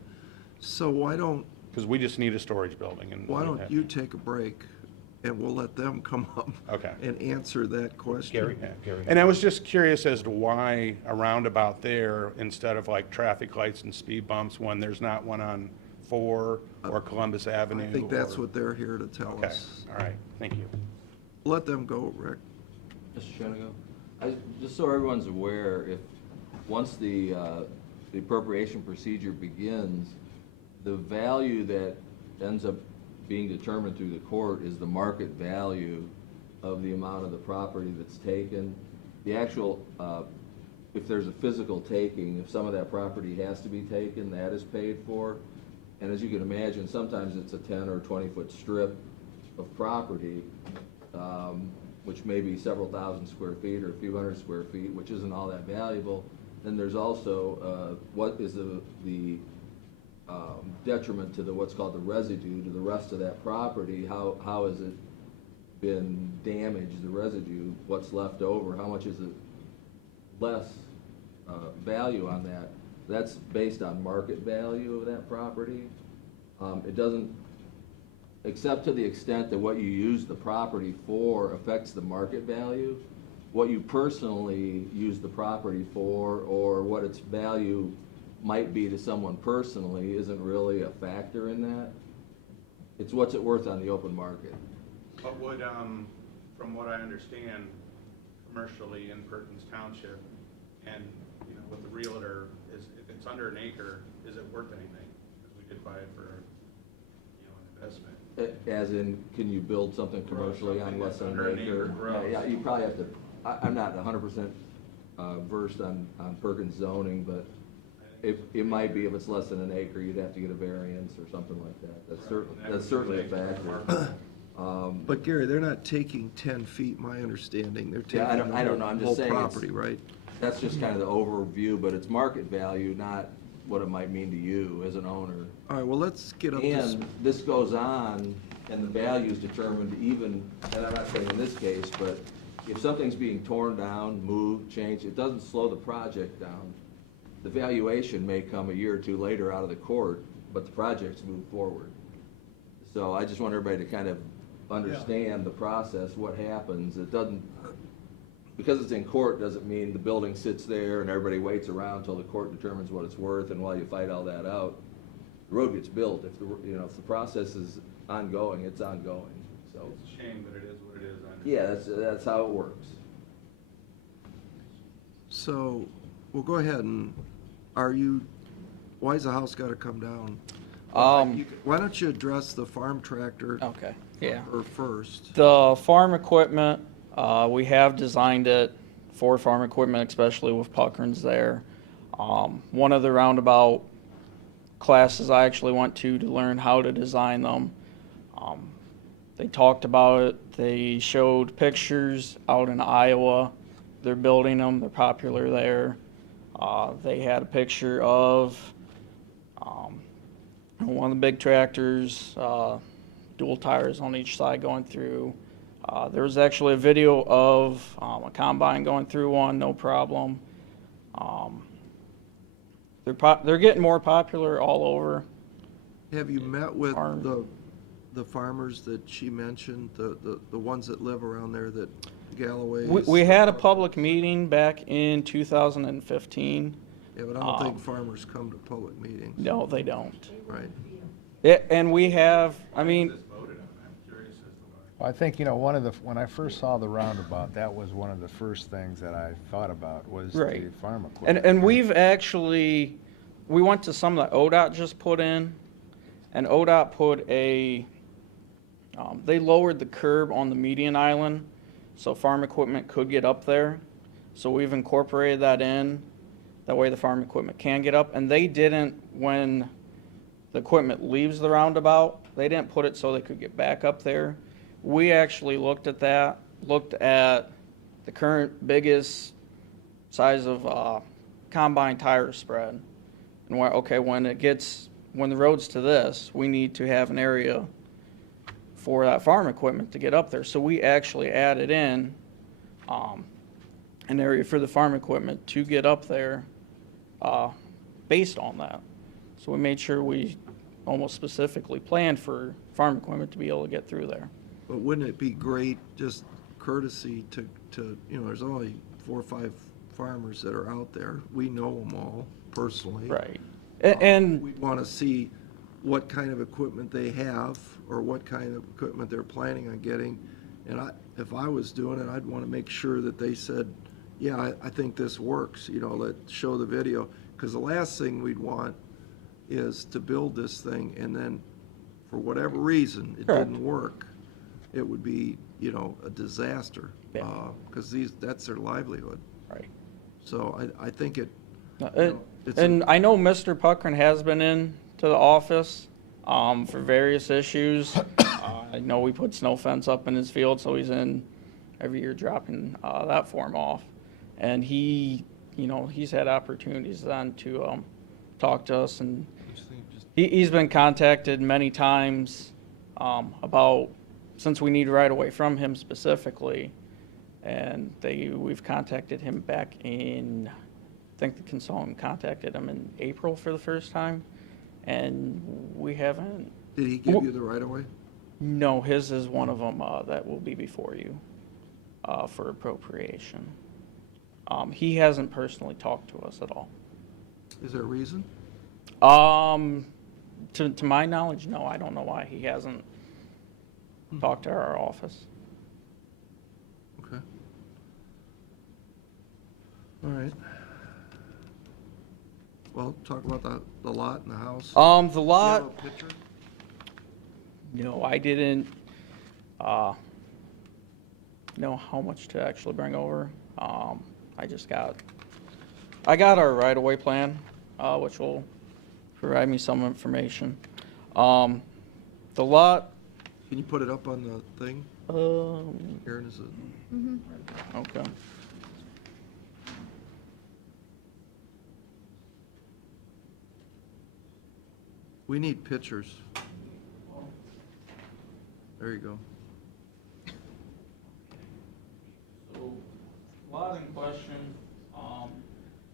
So why don't Because we just need a storage building and. you take a break and we'll let them come up Okay. and answer that question? Gary? Yeah, Gary. And I was just curious as to why a roundabout there instead of like traffic lights and speed bumps when there's not one on 4 or Columbus Avenue. I think that's or- what they're here to tell Okay, us. all right, thank you. Let them go, Rick. Mr. Shenigo, just so everyone's aware, once the appropriation procedure begins, the value that ends up being determined through the court is the market value of the amount of the property that's taken. The actual, if there's a physical taking, if some of that property has to be taken, that is paid for. And as you can imagine, sometimes it's a 10 or 20-foot strip of property, which may be several thousand square feet or a few hundred square feet, which isn't all that valuable. Then there's also what is the detriment to what's called the residue to the rest of that property. How has it been damaged, the residue, what's left over, how much is it less value on that? That's based on market value of that property. It doesn't, except to the extent that what you use the property for affects the market value. What you personally use the property for, or what its value might be to someone personally, isn't really a factor in that. It's what's it worth on the open market. But would, from what I understand, commercially in Perkins Township, and, you know, with the realtor, is, if it's under an acre, is it worth anything? Because we did buy it for, you know, an investment. As in, can you build something commercially on less than Under an an acre? acre gross. Yeah, you probably have to, I'm not 100% versed on Perkins zoning, but it might be if it's less than an acre, you'd have to get a variance or something like that. That's certainly a factor. But Gary, they're not taking 10 feet, my understanding. They're taking Yeah, the I don't know, I'm just whole saying it's- property, right? That's just kind of the overview, but it's market value, not what it might mean to you as an owner. All right, well, let's get up to, And this goes on, and the value is determined even, and I'm not saying in this case, but if something's being torn down, moved, changed, it doesn't slow the project down. The valuation may come a year or two later out of the court, but the project's moved forward. So I just want everybody to kind of understand the process, what happens. It doesn't, because it's in court, doesn't mean the building sits there and everybody waits around until the court determines what it's worth, and while you fight all that out, the road gets built. If the, you know, if the process is ongoing, it's ongoing, so. It's a shame, but it is what it is. I understand. Yeah, that's how it works. so, we'll go ahead and, why's the house gotta come down? Why don't you address the farm tractor? Okay, yeah. Or first? The farm equipment, we have designed it for farm equipment, especially with puckerns there. One of the roundabout classes I actually went to learn how to design them. They talked about it. They showed pictures out in Iowa. They're building them. They're popular there. They had a picture of one of the big tractors, dual tires on each side going through. There was actually a video of a combine going through one, no problem. They're getting more popular all over. Have you met with Farm. the farmers that she mentioned, the ones that live around there, that Galloway's? We had a public meeting back in 2015. Yeah, but I don't think farmers come to public meetings. No, they don't. Right. Yeah, and we have, I mean, This voted on, I'm curious as to why. Well, I think, you know, when I first saw the roundabout, that was one of the first things that I thought about was Right. the farm equipment. and we've actually, we went to some that ODOT just put in, and ODOT put they lowered the curb on the median island, so farm equipment could get up there. So we've incorporated that in, that way the farm equipment can get up, and they didn't, when the equipment leaves the roundabout, they didn't put it so they could get back up there. We actually looked at that, looked at the current biggest size of combine tire spread, and went, okay, when the road's to this, we need to have an area for that farm equipment to get up there. So we actually added in an area for the farm equipment to get up there based on that. So we made sure we almost specifically planned for farm equipment to be able to get through there. But wouldn't it be great, just courtesy to, you know, there's only 4 or 5 farmers that are out there. We know them all personally. Right. And We'd want to see what kind of equipment they have, or what kind of equipment they're planning on getting. And if I was doing it, I'd want to make sure that they said, yeah, I think this works, you know, show the video. Because the last thing we'd want is to build this thing, and then, for whatever reason, it Correct. didn't work. It would be, you know, a disaster. Yeah. Because that's their livelihood. right. So I think it, Uh, you know, it's a- And I know Mr. Puckern has been in to the office for various issues. I know we put snow fence up in his field, so he's in every year dropping that form off. And he, you know, he's had opportunities then to talk to us, and he's been contacted many times about, since we need right away from him specifically, and we've contacted him back in, I think the consultant contacted him in April for the first time, and we haven't. Did he give you the right of way? No, his is one of them that will be before you for appropriation. He hasn't personally talked to us at all. Is there a reason? To my knowledge, no, I don't know why he hasn't talk to our office. Okay. All right. Well, talk about the lot and the house. The Do you have lot, a picture? no, I didn't, know how much to actually bring over. I got our right-of-way plan, which will provide me some information. The lot, Can you put it up on the thing? Aaron, is it? okay. We need pictures. There you go. So, lot in question,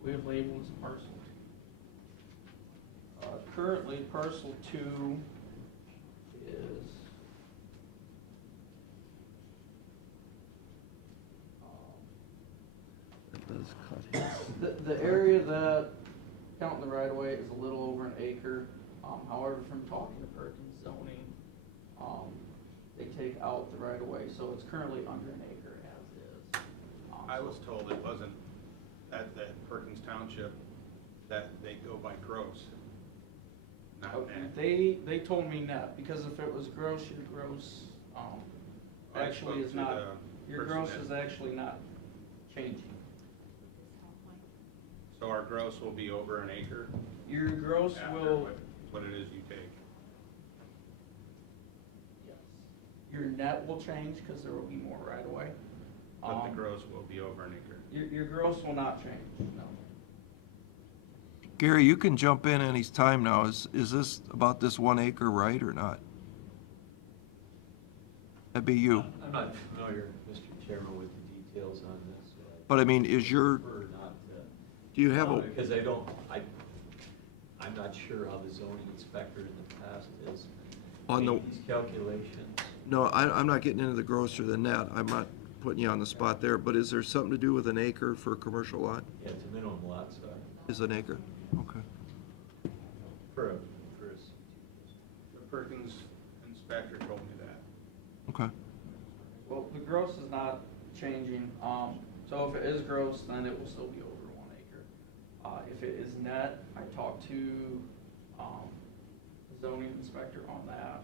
we have labeled as parcel. Currently, parcel 2 is, That does cut it. the area that, counting the right of way, is a little over an acre. However, from talking to Perkins zoning, they take out the right of way, so it's currently under an acre as is. I was told it wasn't at that Perkins Township, that they go by gross, not net. They told me net, because if it was gross, your gross, I actually spoke is to not, the your person gross that- is actually not changing. So our gross will be over an acre Your gross after will, what it is you take. yes, your net will change, because there will be more right away. But the gross will be over an acre. Your gross will not change, no. Gary, you can jump in any time now. Is this about this 1 acre right or not? That'd be you. I'm not familiar, Mr. Chairman, with the details on this. So But I mean, is your, prefer not to, do you have a, because I'm not sure how the zoning inspector in the past has On the- made these calculations. no, I'm not getting into the gross or the net. I'm not putting you on the spot there, but is there something to do with an acre for a commercial lot? Yeah, it's a minimum lot size Is an acre? Okay. for a The Perkins inspector told me that. Okay. Well, the gross is not changing, so if it is gross, then it will still be over 1 acre. If it is net, I talked to, the zoning inspector on that,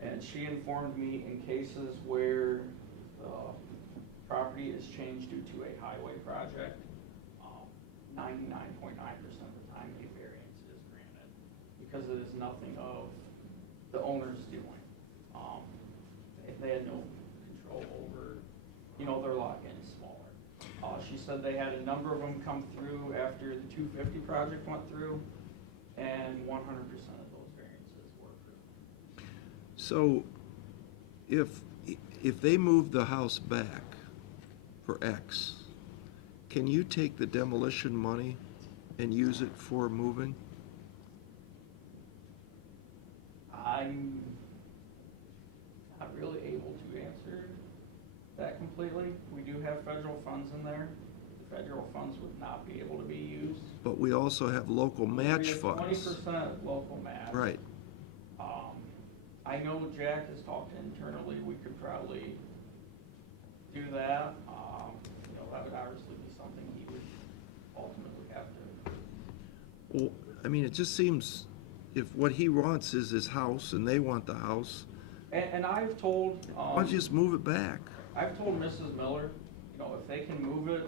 and she informed me in cases where the property is changed due to a highway project, 99.9% of the time a variance is granted, because it is nothing of the owner's doing. They had no control over, their lot getting smaller. She said they had a number of them come through after the 250 project went through, and 100% of those variances were approved. So if they move the house back for X, can you take the demolition money and use it for moving? I'm not really able to answer that completely. We do have federal funds in there. The federal funds would not be able to be used. But we also have local match We have funds. 20% local match. Right. I know Jack has talked internally, we could probably do that. That would obviously be something he would ultimately have to. Well, I mean, it just seems if what he wants is his house and they want the house, And I've told, why don't you just move it back? I've told Mrs. Miller, if they can move it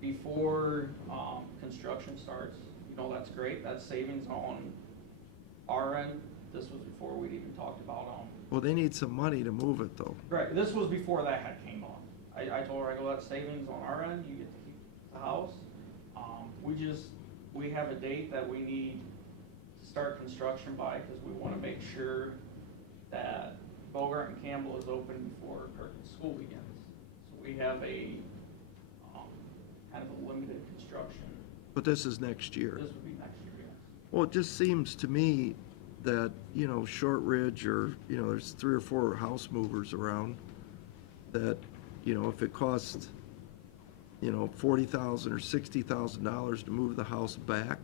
before, construction starts, that's great, that's savings on our end. This was before we'd even talked about, Well, they need some money to move it though. right, this was before that had came on. I told her, that's savings on our end, you get to keep the house. We have a date that we need to start construction by, because we wanna make sure that Bogart and Campbell is open before Perkins School begins. So we have a, kind of a limited construction. But this is next year. This would be next year, yes. Well, it just seems to me that, Shortridge or, there's 3 or 4 house movers around that, if it costs, $40,000 or $60,000 to move the house back,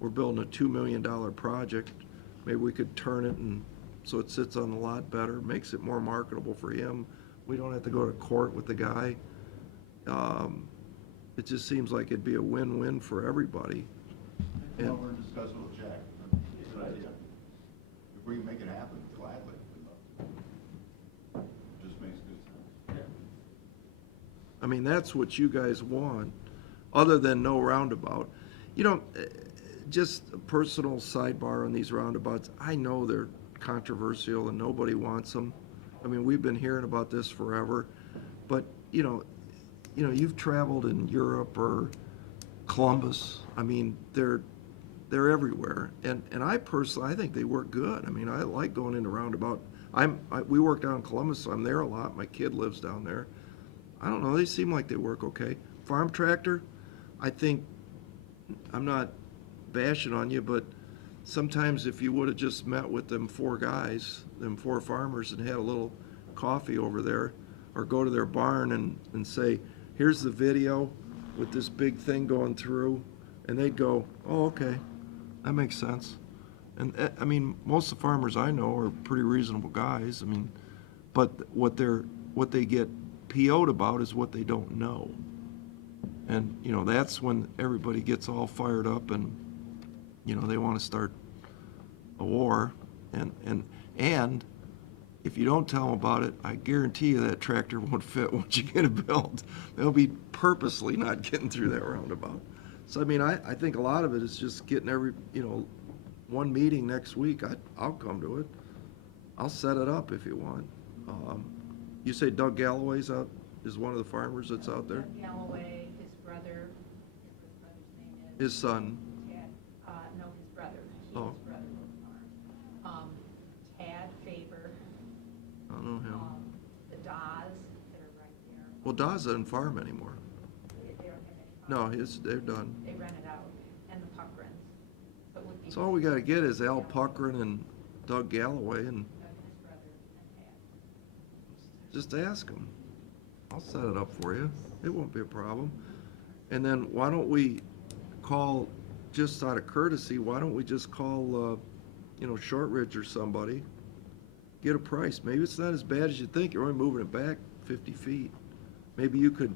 we're building a $2 million project, maybe we could turn it and so it sits on the lot better, makes it more marketable for him. We don't have to go to court with the guy. It just seems like it'd be a win-win for everybody. Come And- over and discuss it with Jack. It's a good idea. If we can make it happen, gladly. Just makes good sense. I mean, that's what you guys want, other than no roundabout. You know, just a personal sidebar on these roundabouts, I know they're controversial and nobody wants them. I mean, we've been hearing about this forever, but, you know, you've traveled in Europe or Columbus. I mean, they're everywhere. And I personally, I think they work good. I mean, I like going into roundabout. We work down in Columbus, so I'm there a lot. My kid lives down there. I don't know, they seem like they work okay. Farm tractor, I think, I'm not bashing on you, but sometimes if you would have just met with them four guys, them four farmers, and had a little coffee over there, or go to their barn and say, here's the video with this big thing going through, and they'd go, oh, okay, that makes sense. And, I mean, most of the farmers I know are pretty reasonable guys, I mean, but what they get PO'd about is what they don't know. And, you know, that's when everybody gets all fired up and, you know, they want to start a war. And if you don't tell them about it, I guarantee you that tractor won't fit once you get it built. They'll be purposely not getting through that roundabout. So, I mean, I think a lot of it is just getting one meeting next week. I'll come to it. I'll set it up if you want. You say Doug Galloway's is one of the farmers that's out there? Doug Galloway, his brother, his brother's name is? His son. Tad, no, his brother. He Oh. and his brother own the farm. Tad Faber, I don't know him. the Dawes that are right there. Well, Dawes doesn't farm anymore. They don't have any farm. No, they're done. They rent it out, and the Puckrins. So it would be So all we gotta get is Al Puckrin and Doug Galloway, and Doug and his brother and Tad. just ask them. I'll set it up for you. It won't be a problem. And then why don't we call, just out of courtesy, why don't we just call, Shortridge or somebody, get a price. Maybe it's not as bad as you think. You're only moving it back 50 feet. Maybe you could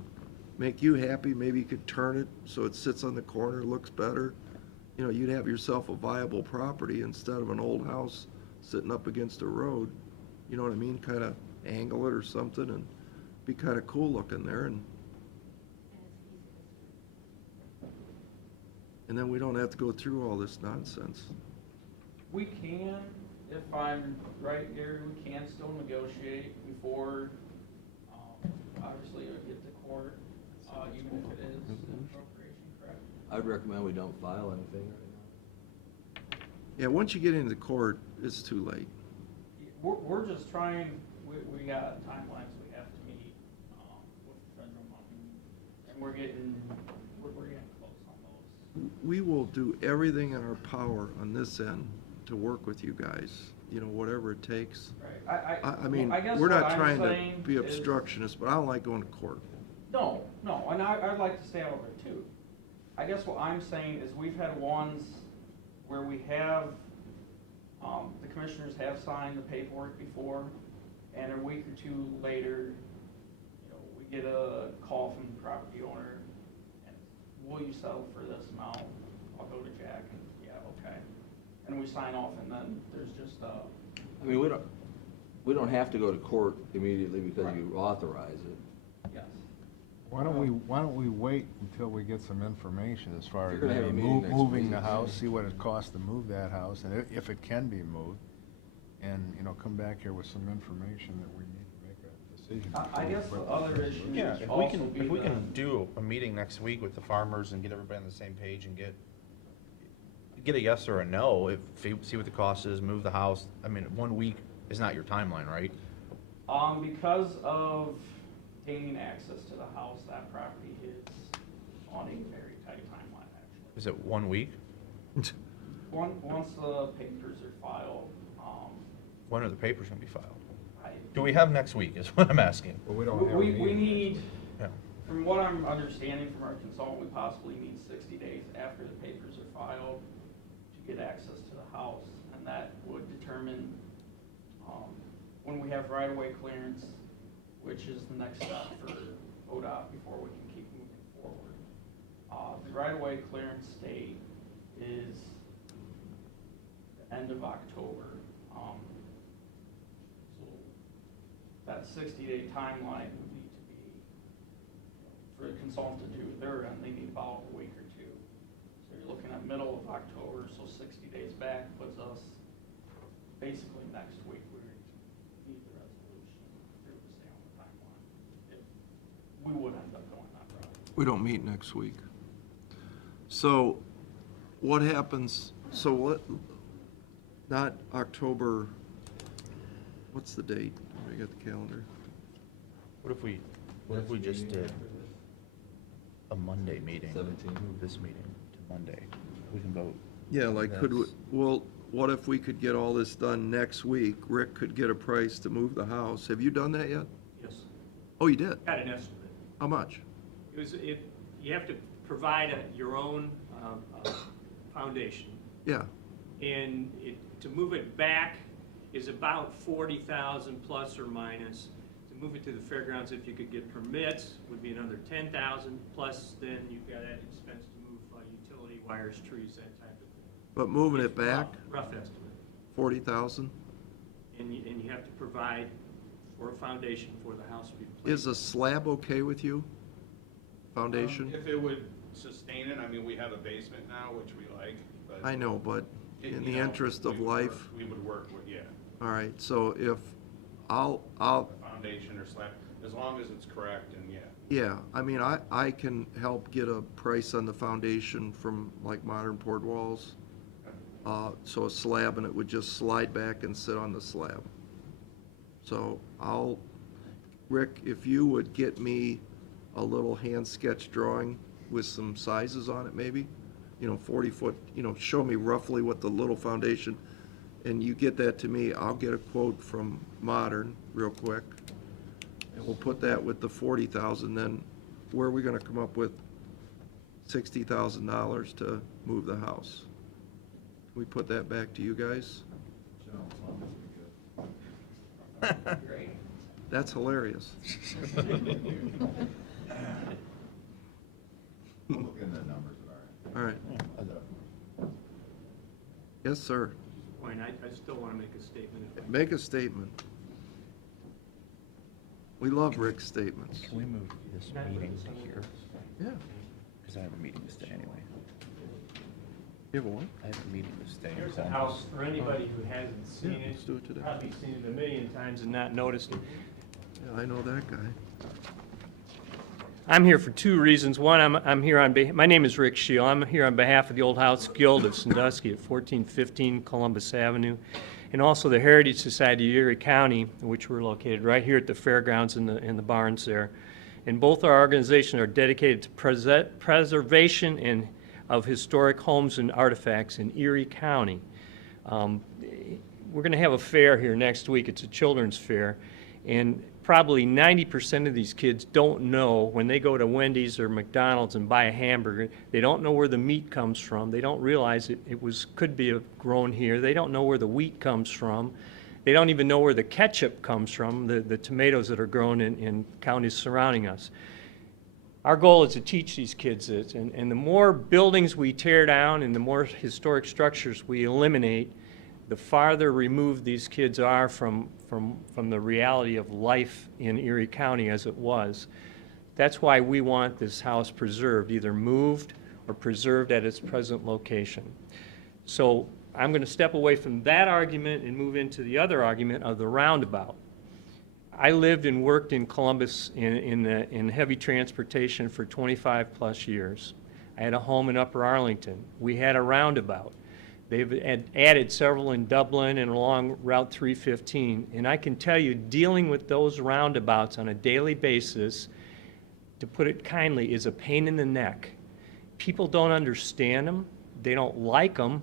make you happy. Maybe you could turn it so it sits on the corner, looks better. You know, you'd have yourself a viable property instead of an old house sitting up against a road. You know what I mean? Kind of angle it or something and be kind of cool looking there. And then we don't have to go through all this nonsense. We can, if I'm right, Gary, we can still negotiate before, obviously it would get to court, even if it is an appropriation, correct? I'd recommend we don't file anything right now. Yeah, once you get into court, it's too late. We're just trying, we got timelines we have to meet, with federal money, and we're getting close on those. We will do everything in our power on this end to work with you guys, whatever it takes. Right, I mean, I guess we're what not I'm trying to saying be is- obstructionist, but I don't like going to court. No, and I'd like to stay out of it too. I guess what I'm saying is we've had ones where we have, the commissioners have signed the paperwork before, and a week or two later, we get a call from the property owner, and will you settle for this amount? I'll go to Jack, and yeah, okay. And we sign off, and then there's just, I mean, we don't have to go to court immediately because you authorize it. yes. Why don't we wait until we get some information as far as You're gonna have a maybe meeting next moving week. the house, see what it costs to move that house, and if it can be moved, and, come back here with some information that we need to make a decision. I guess the other issue Yeah, would if we also can, be if we the- can do a meeting next week with the farmers and get everybody on the same page and get a yes or a no, see what the cost is, move the house. I mean, 1 week is not your timeline, right? Because of gaining access to the house, that property is on a very tight timeline, actually. Is it 1 week? Once the papers are filed, When are the papers gonna be filed? I. Do we have next week is what I'm asking. Well, we don't have a We meeting. need, Yeah. from what I'm understanding from our consultant, we possibly need 60 days after the papers are filed to get access to the house, and that would determine when we have right-of-way clearance, which is the next step for ODOT before we can keep moving forward. The right-of-way clearance date is the end of October. So that 60-day timeline would need to be, for a consultant to do their end, they need about a week or two. So you're looking at middle of October, so 60 days back puts us basically next week. We need the resolution to stay on the timeline. If we would end up going that route. We don't meet next week. So what happens, so what, not October, what's the date? I got the calendar. What if we just did a Monday meeting? 17. Move this meeting to Monday. We can vote. Yeah, like, could we, Yes. well, what if we could get all this done next week? Rick could get a price to move the house. Have you done that yet? Yes, Oh, you did? got an estimate. How much? You have to provide your own foundation, Yeah, and to move it back is about 40,000 plus or minus. To move it to the fairgrounds, if you could get permits, would be another 10,000, plus then you've got that expense to move utility wires, trees, that type of thing. but moving it back, Rough estimate. 40,000? And you have to provide for a foundation for the house to be placed. Is a slab okay with you? Foundation? If it would sustain it, I mean, we have a basement now, which we like, but. I know, but in the you know, interest we of would work- life, We would work with, yeah, all right, so if, I'll, a foundation or slab, as long as it's correct and yeah. yeah, I mean, I can help get a price on the foundation from like Modern Port Walls. So a slab, and it would just slide back and sit on the slab. So Rick, if you would get me a little hand sketch drawing with some sizes on it maybe, 40 foot, show me roughly what the little foundation, and you get that to me, I'll get a quote from Modern real quick. And we'll put that with the 40,000, then where are we gonna come up with $60,000 to move the house? Can we put that back to you guys? That's hilarious. All right. Yes, sir. Point, I still want to make a statement. Make a statement. We love Rick's statements. Can we move this meeting to here? Yeah. Because I have a meeting to stay anyway. You have a what? I have a meeting to stay. in Here's a Columbus. house for anybody who hasn't seen Yeah, it. let's do it today. Probably seen it a million times and not noticed it. Yeah, I know that guy. I'm here for two reasons. One, I'm here my name is Rick Scheel. I'm here on behalf of the Old House Guild of Sandusky at 1415 Columbus Avenue, and also the Heritage Society of Erie County, which we're located right here at the fairgrounds in the barns there. And both our organizations are dedicated to preservation and of historic homes and artifacts in Erie County. We're going to have a fair here next week. It's a children's fair, and probably 90% of these kids don't know when they go to Wendy's or McDonald's and buy a hamburger, they don't know where the meat comes from. They don't realize could be grown here. They don't know where the wheat comes from. They don't even know where the ketchup comes from, the tomatoes that are grown in counties surrounding us. Our goal is to teach these kids this, and the more buildings we tear down and the more historic structures we eliminate, the farther removed these kids are from the reality of life in Erie County as it was. That's why we want this house preserved, either moved or preserved at its present location. So I'm going to step away from that argument and move into the other argument of the roundabout. I lived and worked in Columbus in heavy transportation for 25 plus years. I had a home in Upper Arlington. We had a roundabout. They've added several in Dublin and along Route 315. And I can tell you, dealing with those roundabouts on a daily basis, to put it kindly, is a pain in the neck. People don't understand them. They don't like them.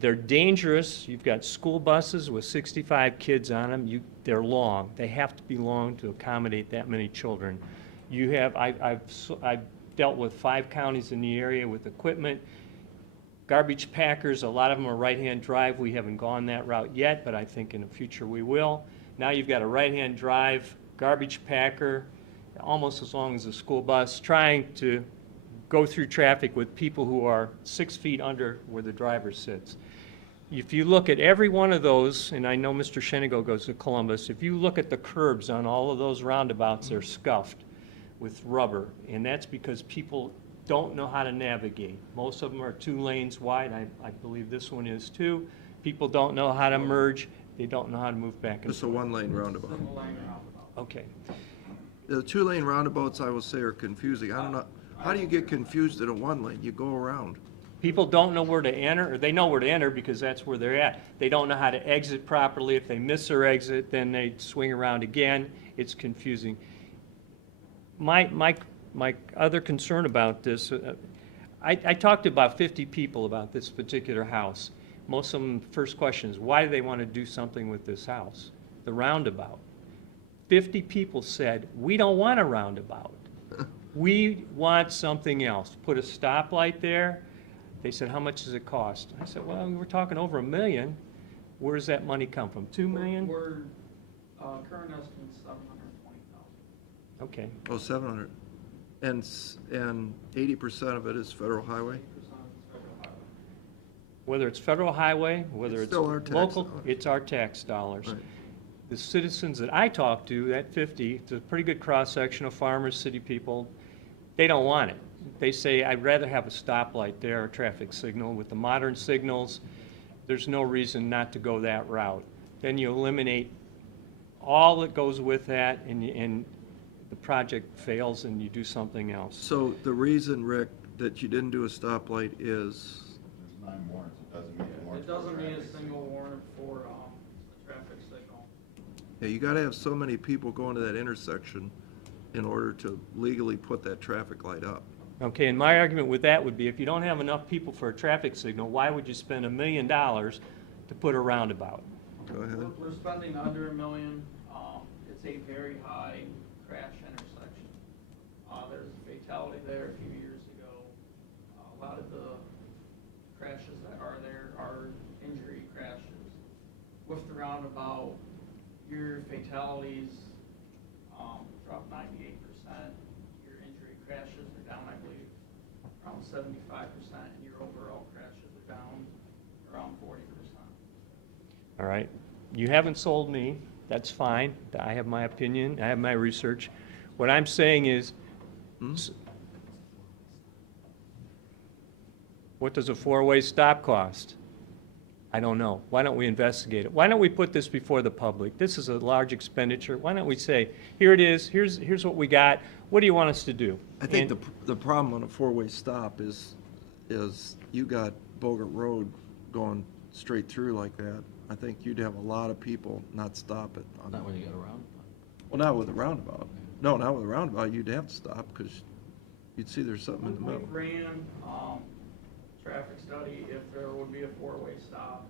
They're dangerous. You've got school buses with 65 kids on them. They're long. They have to be long to accommodate that many children. I've dealt with 5 counties in the area with equipment. Garbage packers, a lot of them are right-hand drive. We haven't gone that route yet, but I think in the future we will. Now you've got a right-hand drive, garbage packer, almost as long as a school bus, trying to go through traffic with people who are 6 feet under where the driver sits. If you look at every one of those, and I know Mr. Shenigo goes to Columbus, if you look at the curbs on all of those roundabouts, they're scuffed with rubber, and that's because people don't know how to navigate. Most of them are 2 lanes wide. I believe this one is too. People don't know how to merge. They don't know how to move back and Just a forth. one-lane roundabout. Single lane roundabout. Okay. The 2-lane roundabouts, I will say, are confusing. I don't know, how do you get confused in a 1-lane? You go around. People don't know where to enter, or they know where to enter because that's where they're at. They don't know how to exit properly. If they miss their exit, then they swing around again. It's confusing. My other concern about this, I talked to about 50 people about this particular house. Most of them, first question is, why do they want to do something with this house? The roundabout. 50 people said, we don't want a roundabout. We want something else. Put a stoplight there. They said, how much does it cost? I said, well, we're talking over $1 million. Where does that money come from? $2 million? We're, current estimate's $720,000. Okay. Oh, 700. And 80% of it is federal highway? 80% is federal highway. Whether it's federal highway, whether It's it's still our tax local, dollars. it's our tax dollars. Right. The citizens that I talked to, that 50, it's a pretty good cross-section of farmers, city people, they don't want it. They say, I'd rather have a stoplight there, a traffic signal. With the modern signals, there's no reason not to go that route. Then you eliminate all that goes with that, and the project fails and you do something else. So the reason, Rick, that you didn't do a stoplight is, There's 9 warrants, it doesn't mean it warrants. It doesn't mean a single warrant for, a traffic signal. yeah, you gotta have so many people going to that intersection in order to legally put that traffic light up. Okay, and my argument with that would be, if you don't have enough people for a traffic signal, why would you spend $1 million to put a roundabout? Go ahead. We're spending under $1 million. It's a very high crash intersection. There's a fatality there a few years ago. A lot of the crashes that are there are injury crashes. With the roundabout, your fatalities dropped 98%. Your injury crashes are down, I believe, around 75%, and your overall crashes are down around 40%. All right? You haven't sold me. That's fine. I have my opinion. I have my research. What I'm saying is, what does a 4-way stop cost? I don't know. Why don't we investigate it? Why don't we put this before the public? This is a large expenditure. Why don't we say, here it is, here's what we got. What do you want us to do? I think And- the problem on a 4-way stop is you got Bogart Road going straight through like that. I think you'd have a lot of people not stop it. Not when you get around. Well, not with a roundabout. No, not with a roundabout. You'd have to stop because you'd see there's something in the middle. We ran traffic study if there would be a 4-way stop.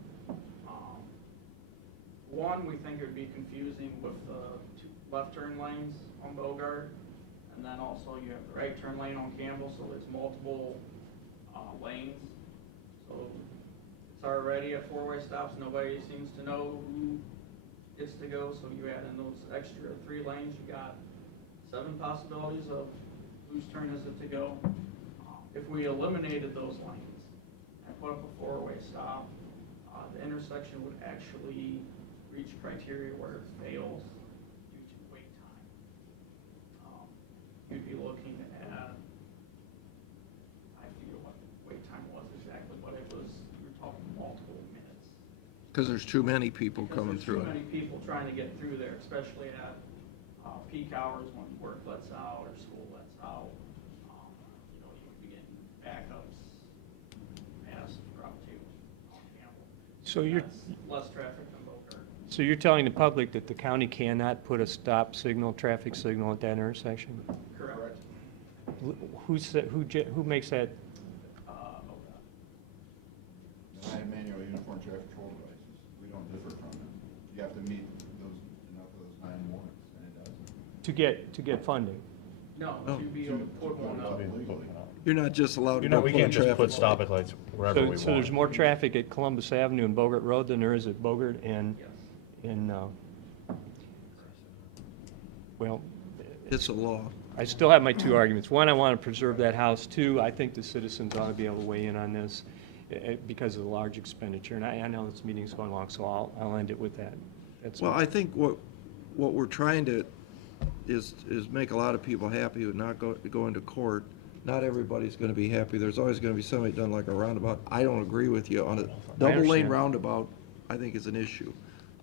One, we think it would be confusing with the 2 left turn lanes on Bogart, and then also you have the right turn lane on Campbell, so there's multiple lanes. So it's already a 4-way stops. Nobody seems to know who gets to go, so you add in those extra 3 lanes, you got 7 possibilities of whose turn is it to go. If we eliminated those lanes and put up a 4-way stop, the intersection would actually reach criteria where it fails due to wait time. You'd be looking at, I forget what the wait time was exactly, but it was, we were talking multiple minutes. Because there's too many people coming through There's too it. many people trying to get through there, especially at peak hours when work lets out or school lets out. You know, you could be getting backups past Route 2 on Campbell. So you're, That's less traffic than Bogart. so you're telling the public that the county cannot put a stop signal, traffic signal at that intersection? Correct. Who makes that? Manual uniform traffic control devices, we don't differ from them. You have to meet those, enough of those 9 warrants, and it doesn't. To get funding? No, Oh. to be able to put one up. You're not just allowed to You know, go we put a can't just put traffic. stoplight lights wherever we want. So there's more traffic at Columbus Avenue and Bogart Road than there is at Bogart and Yes. in, well, It's a law. I still have my two arguments. One, I want to preserve that house. Two, I think the citizens ought to be able to weigh in on this because of the large expenditure. And I know this meeting's going long, so I'll end it with that. That's Well, I think what we're trying to is make a lot of people happy and not go into court. Not everybody's gonna be happy. There's always gonna be somebody done like a roundabout. I don't agree with you on a double lane understand. roundabout, I think is an issue.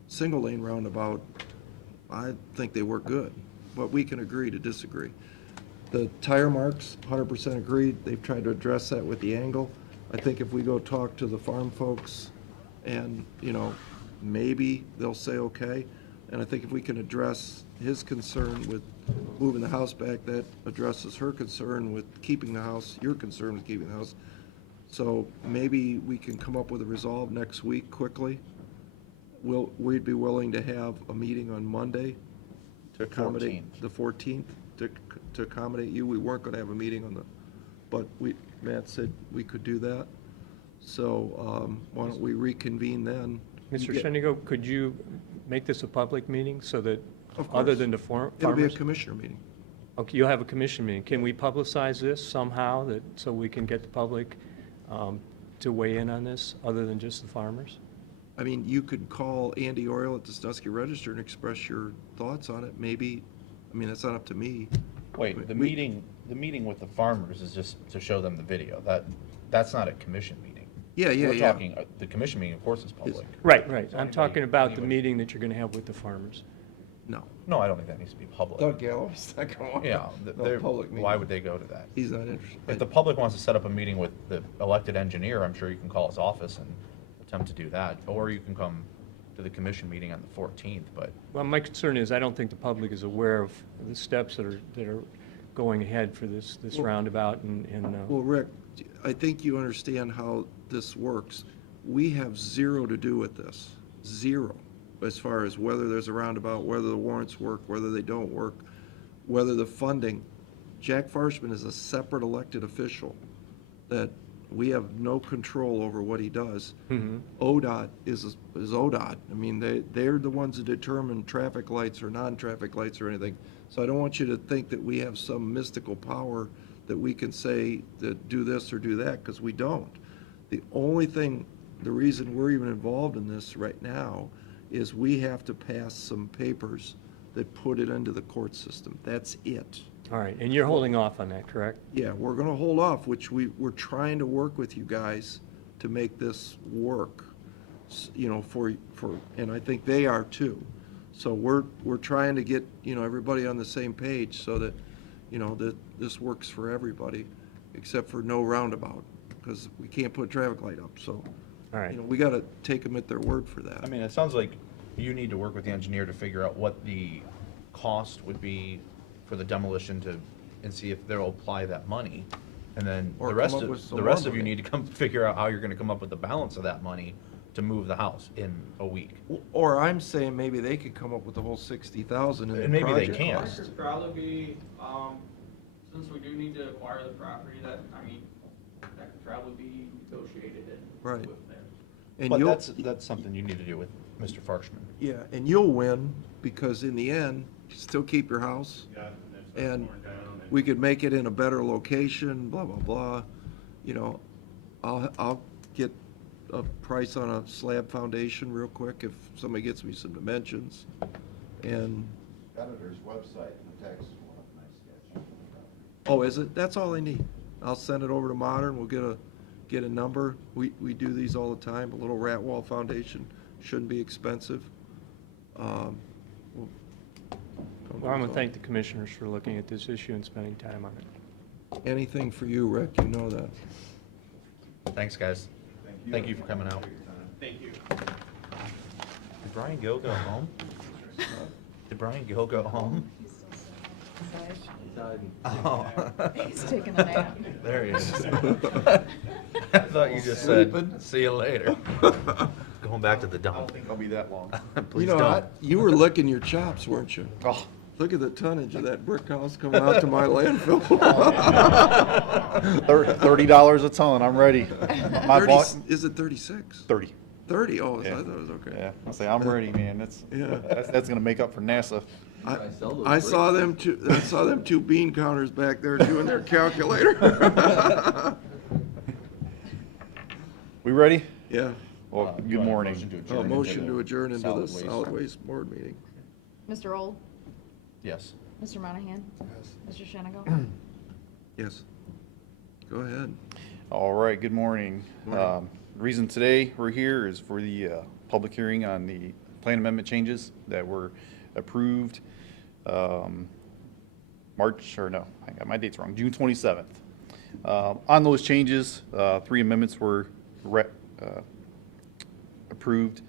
Single lane roundabout, I think they work good, but we can agree to disagree. The tire marks, 100% agreed. They've tried to address that with the angle. I think if we go talk to the farm folks and, maybe they'll say okay. And I think if we can address his concern with moving the house back, that addresses her concern with keeping the house, your concern with keeping the house. So maybe we can come up with a resolve next week quickly. We'd be willing to have a meeting on Monday to accommodate the 14th, to accommodate you. We weren't gonna have a meeting but Matt said we could do that. So, why don't we reconvene then? Mr. Yeah. Shendigo, could you make this a public meeting so that, Of other course. than the farmers? It'll be a commissioner meeting. Okay, you'll have a commission meeting. Can we publicize this somehow so we can get the public to weigh in on this, other than just the farmers? I mean, you could call Andy Oriole at the Sandusky Register and express your thoughts on it, maybe. I mean, that's not up to me. Wait, the We- meeting with the farmers is just to show them the video. That's not a commission meeting. Yeah. We're talking, the commission meeting, of course, is public. Right. I'm anybody- talking about the anybody- meeting that you're going to have with the farmers. No. No, I don't think that needs to be public. Doug Gallo's not going. Yeah, No public meeting. why would they go to that? He's not interested. If the public wants to set up a meeting with the elected engineer, I'm sure you can call his office and attempt to do that. Or you can come to the commission meeting on the 14th, but Well, my concern is I don't think the public is aware of the steps that are going ahead for this roundabout and Well, Rick, I think you understand how this works. We have zero to do with this. Zero. As far as whether there's a roundabout, whether the warrants work, whether they don't work, whether the funding. Jack Farshman is a separate elected official that we have no control over what he does. ODOT is ODOT. I mean, they're the ones that determine traffic lights or non-traffic lights or anything. So I don't want you to think that we have some mystical power that we can say that do this or do that, because we don't. The only thing, the reason we're even involved in this right now is we have to pass some papers that put it into the court system. That's it. all right, and you're holding off on that, correct? Yeah, we're gonna hold off, which we're trying to work with you guys to make this work, and I think they are too. So we're trying to get, everybody on the same page so that, that this works for everybody, except for no roundabout, because we can't put a traffic light up, so. All right. We gotta take them at their word for that. I mean, it sounds like you need to work with the engineer to figure out what the cost would be for the demolition and see if they'll apply that money. And then Or the come rest up of, with some the rest more of you money. need to come figure out how you're gonna come up with the balance of that money to move the house in a week. Or I'm saying maybe they could come up with the whole 60,000 in the And maybe they project can't. cost. That could probably be, since we do need to acquire the property, that could probably be negotiated in Right. with them. And But you'll, that's something you need to do with Mr. Farshman. yeah, and you'll win, because in the end, you still keep your house. And we could make it in a better location, blah, blah, blah. I'll get a price on a slab foundation real quick if somebody gets me some dimensions. And, Editor's website, the text is one of my sketch. oh, is it? That's all I need. I'll send it over to Modern, we'll get a number. We do these all the time, a little rat wall foundation, shouldn't be expensive. We'll come Well, I'm going to to thank the commissioners for looking at this issue and spending time on it. anything for you, Rick, you know that. Thanks, guys. Thank you for coming out. Thank you. Did Brian Gill go home? Did Brian Gill go home? Oh. He's taking a nap. There he is. I thought you just said, Sleeping. see you later. Going back to the dump. I don't think I'll be that long. Please You know, don't. you were licking your chops, weren't you? Oh. Look at the tonnage of that brick house coming out to my landfill. $30 a ton, I'm ready. My 30 boss, Is it 36? 30. 30, oh, I Yeah. thought it was okay. Yeah, I say, I'm ready, man. Yeah. That's gonna make up for NASA. I sell those I saw bricks. I saw them two bean counters back there doing their calculator. We ready? Yeah. Well, do good you want a morning. motion to Oh, adjourn into motion the to adjourn into the solid waste? solid waste board meeting. Mr. Old, Yes. Mr. Monahan, Mr. Shenigal. Yes. Go ahead. All right, good morning. Morning. Reason today we're here is for the public hearing on the plan amendment changes that were approved March, or no, I got my dates wrong, June 27th. On those changes, 3 amendments were approved.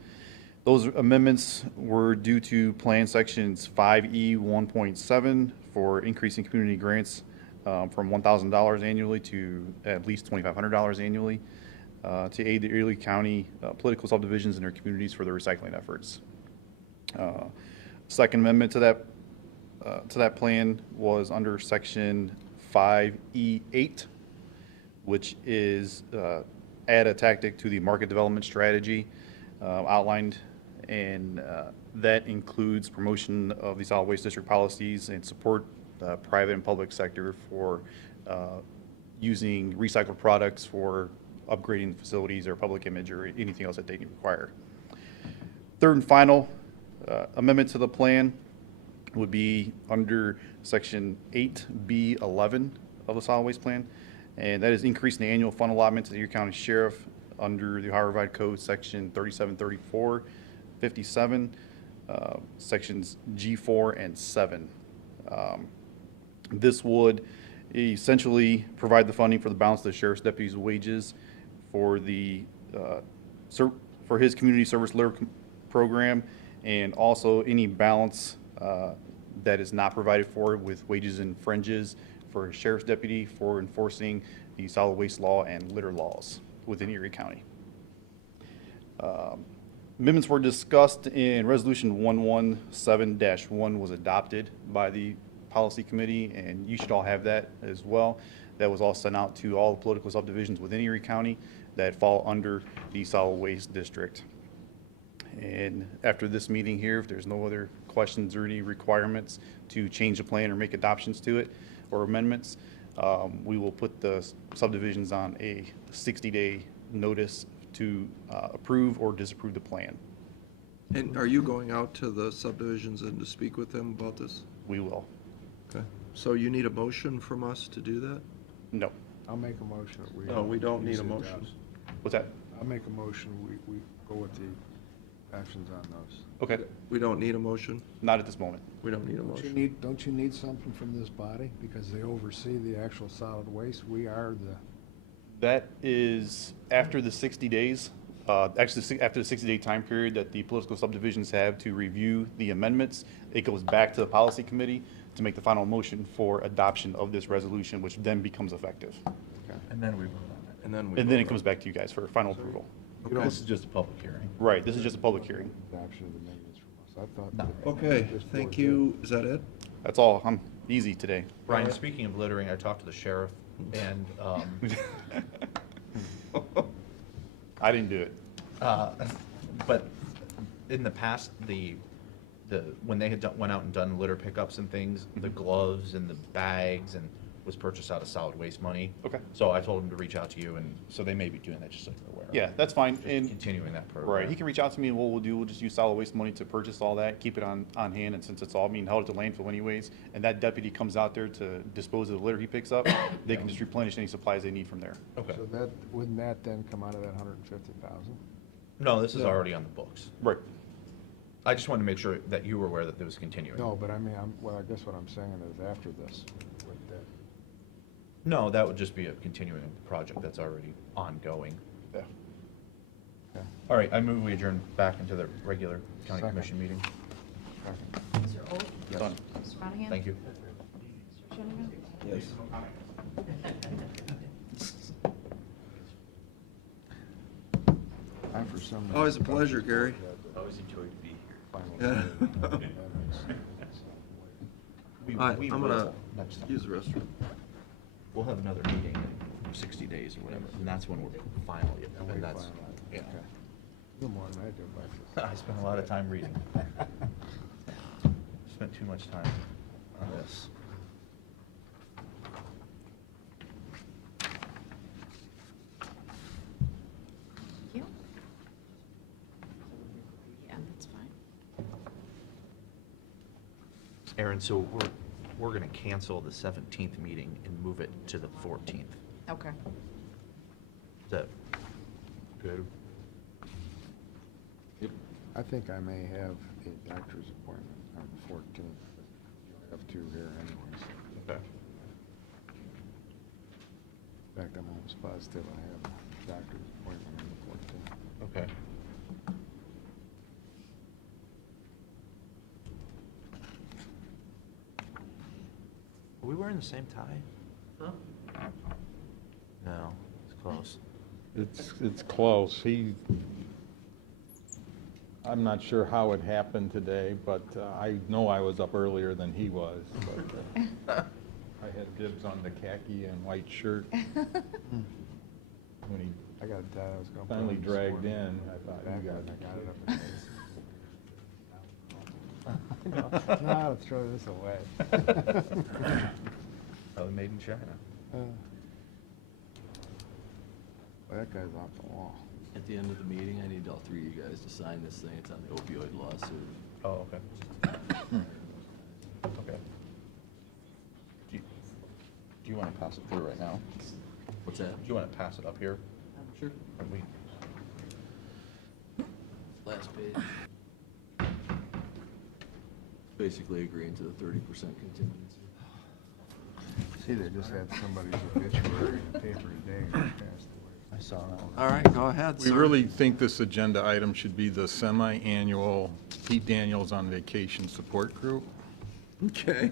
Those amendments were due to Plan Sections 5E 1.7 for increasing community grants from $1,000 annually to at least $2,500 annually to aid the Erie County political subdivisions in their communities for their recycling efforts. Second amendment to that plan was under Section 5E8, which is add a tactic to the market development strategy outlined, and that includes promotion of the solid waste district policies and support the private and public sector for using recycled products for upgrading facilities or public image or anything else that they require. Third and final amendment to the plan would be under Section 8B11 of the solid waste plan, and that is increasing the annual fund allotment to the Erie County Sheriff under the Ohio Revised Code, Section 3734, 57, Sections G4 and 7. This would essentially provide the funding for the balance of the sheriff's deputies' wages for the for his community service program, and also any balance that is not provided for with wages and fringes for a sheriff's deputy for enforcing the solid waste law and litter laws within Erie County. Amendments were discussed in Resolution 117-1 was adopted by the Policy Committee, and you should all have that as well. That was all sent out to all the political subdivisions within Erie County that fall under the solid waste district. And after this meeting here, if there's no other questions or any requirements to change the plan or make adoptions to it or amendments, we will put the subdivisions on a 60-day notice to approve or disapprove the plan. And are you going out to the subdivisions and to speak with them about this? We will. Okay. So you need a motion from us to do that? No. I'll make a motion that we. No, we don't need use a it motion. as- What's that? I'll make a motion, we go with the actions on those. Okay. We don't need a motion? Not at this moment. We don't need a motion. Don't you need something from this body? Because they oversee the actual solid waste. We are the, That is after the 60 days, actually after the 60-day time period that the political subdivisions have to review the amendments. It goes back to the policy committee to make the final motion for adoption of this resolution, which then becomes effective. And then we vote on it. And then we. And then vote it comes back to you guys for final approval. Okay. This is just a public hearing. Right, this is just a public hearing. adoption of the amendments from us. I thought. No. that Okay, this thank board you. Is that it? That's all. I'm easy today. Brian, speaking of littering, I talked to the sheriff, and I didn't do it. but in the past, when they had went out and done litter pickups and things, the gloves and the bags and was purchased out of solid waste money. Okay. So I told him to reach out to you, and so they may be doing that, just so you're aware. Yeah, that's fine. Just And continuing that program. right, he can reach out to me, and what we'll do, we'll just use solid waste money to purchase all that, keep it on hand, and since it's all being held at the landfill anyways, and that deputy comes out there to dispose of the litter he picks up, they can just replenish any supplies they need from there. Okay. So that, wouldn't that then come out of that 150,000? No, this is already on the books. Right. I just wanted to make sure that you were aware that it was continuing. No, but I mean, well, I guess what I'm saying is after this, with that. No, that would just be a continuing project that's already ongoing. Yeah. Okay. All right, I move we adjourn back into the regular county Second. commission meeting. Second. Mr. Old, Yes. Done. Mr. Monahan. Thank you. Mr. Shenigal. Yes. I, for some reason. Always a pleasure, Gary. Always enjoy to be here. Final Yeah. say amendments. We- All right, we I'm gonna will next time. use the restroom. We'll have another meeting in 60 days or whatever, and that's when we're finally, And we and that's, finalize. yeah. Okay. A little more than I do, but. I spent a lot of time reading. spent too much time on this. Thank you. Yeah, that's fine. Aaron, so we're gonna cancel the 17th meeting and move it to the 14th. Okay. Is that good? Yep. I think I may have a doctor's appointment on the 14th. I have two here anyways. Okay. In fact, I'm almost positive I have a doctor's appointment on the 14th. Okay. Are we wearing the same tie? No, it's close. It's close. I'm not sure how it happened today, but I know I was up earlier than he was. But I had dibs on the khaki and white shirt. When he I got a tie I was gonna put finally on this dragged morning. in, I thought, Back you and got I got it up in No, I'll throw this away. Probably made in China. Well, that guy's off the wall. At the end of the meeting, I need all three of you guys to sign this thing. It's on the opioid lawsuit. Oh, okay. Okay. Do you want to pass it through right now? What's that? Do you want to pass it up here? Sure. Or we? Last page. Basically agreeing to the 30% contingency. See, they just had somebody's obituary in the paper today and he passed away. I saw that. All right, go ahead, we sir. really think this agenda item should be the semi-annual Pete Daniels on Vacation Support Group. Okay.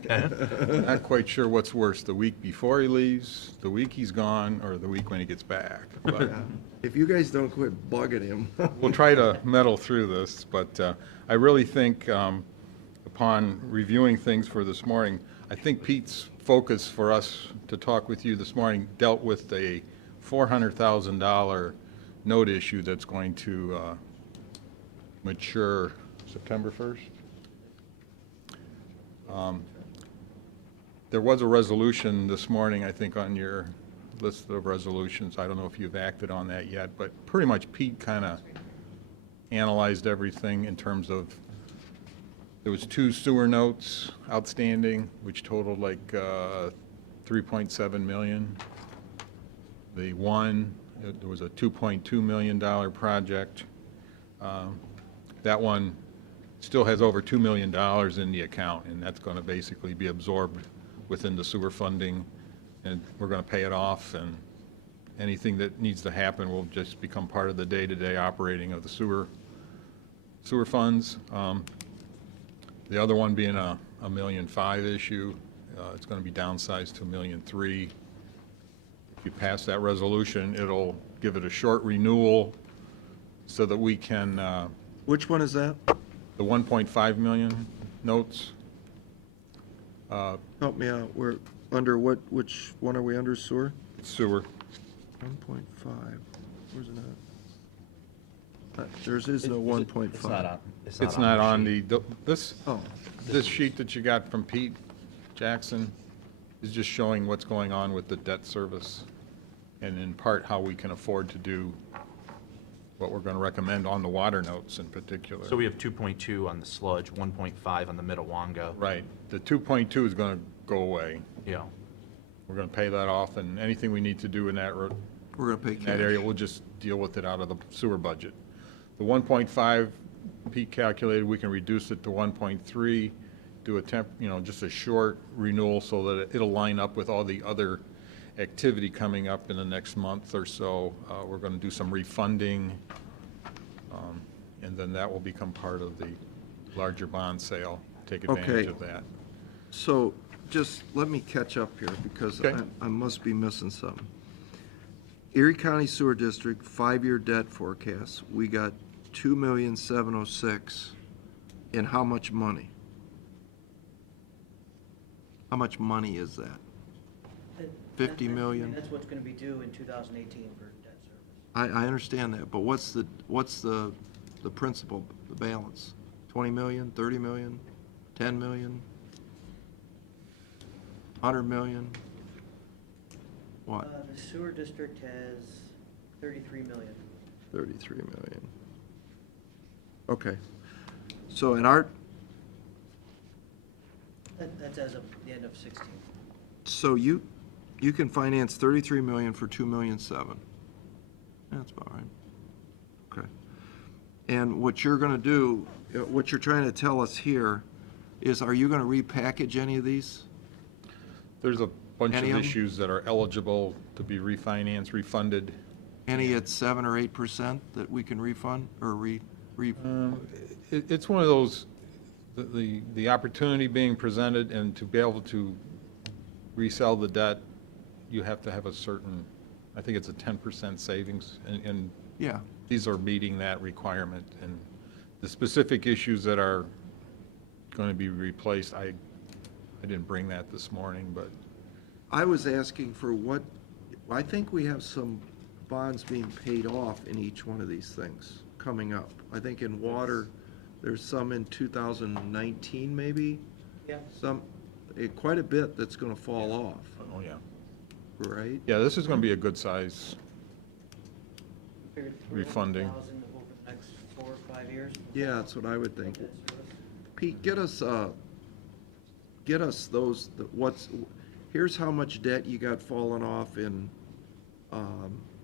Not quite sure what's worse, the week before he leaves, the week he's gone, or the week when he gets back. But Yeah. If you guys don't quit bugging him. we'll try to muddle through this, but I really think, upon reviewing things for this morning, I think Pete's focus for us to talk with you this morning dealt with a $400,000 note issue that's going to mature September 1st. There was a resolution this morning, I think, on your list of resolutions. I don't know if you've acted on that yet, but pretty much Pete kind of analyzed everything in terms of, there was 2 sewer notes outstanding, which totaled like 3.7 million. The one, there was a $2.2 million project. That one still has over $2 million in the account, and that's going to basically be absorbed within the sewer funding, and we're going to pay it off, and anything that needs to happen will just become part of the day-to-day operating of the sewer funds. The other one being a $1.5 million issue, it's going to be downsized to $1.3 million. If you pass that resolution, it'll give it a short renewal so that we can, Which one is that? the 1.5 million notes. Help me out. We're under which one are we under, sewer? Sewer. 1.5. Where's it at? There's is no 1.5. It's not on. It's not on sheet. Oh, this sheet that you got from Pete Jackson is just showing what's going on with the debt service, and in part how we can afford to do what we're going to recommend on the water notes in particular. So we have 2.2 on the sludge, 1.5 on the Minnewanka. Right. The 2.2 is going to go away. Yeah. We're going to pay that off, and anything we need to do in that we're gonna pay cash. that area, we'll just deal with it out of the sewer budget. The 1.5, Pete calculated, we can reduce it to 1.3, do a just a short renewal so that it'll line up with all the other activity coming up in the next month or so. We're gonna do some refunding, and then that will become part of the larger bond sale, take advantage Okay. of that. So just let me catch up here because Okay. I must be missing something. Erie County Sewer District, 5-year debt forecast, we got 2,706,000 in how much money? How much money is that? 50 million? That's what's going to be due in 2018 for debt service. I understand that, but what's the principal, the balance? 20 million, 30 million, 10 million? 100 million? What? The sewer district has 33 million. 33 million. Okay. So in our, That's as of the end of 16. so you can finance 33 million for 2,000,007. That's about right. Okay. And what you're gonna do, what you're trying to tell us here is, are you gonna repackage any of these? There's a bunch Any of of 'em? issues that are eligible to be refinanced, refunded. Any at 7 or 8% that we can refund or It's one of those, the opportunity being presented and to be able to resell the debt, you have to have a certain, I think it's a 10% savings, and Yeah. these are meeting that requirement. And the specific issues that are going to be replaced, I didn't bring that this morning, but I was asking for what, I think we have some bonds being paid off in each one of these things coming up. I think in water, there's some in 2019 maybe, Yeah. some, quite a bit that's gonna fall off, oh, yeah. right? Yeah, this is going to be a good size. Figured Refunding. 300,000 over the next 4 or 5 years. Yeah, that's what I would think. Debt service. Pete, get us those, here's how much debt you got falling off in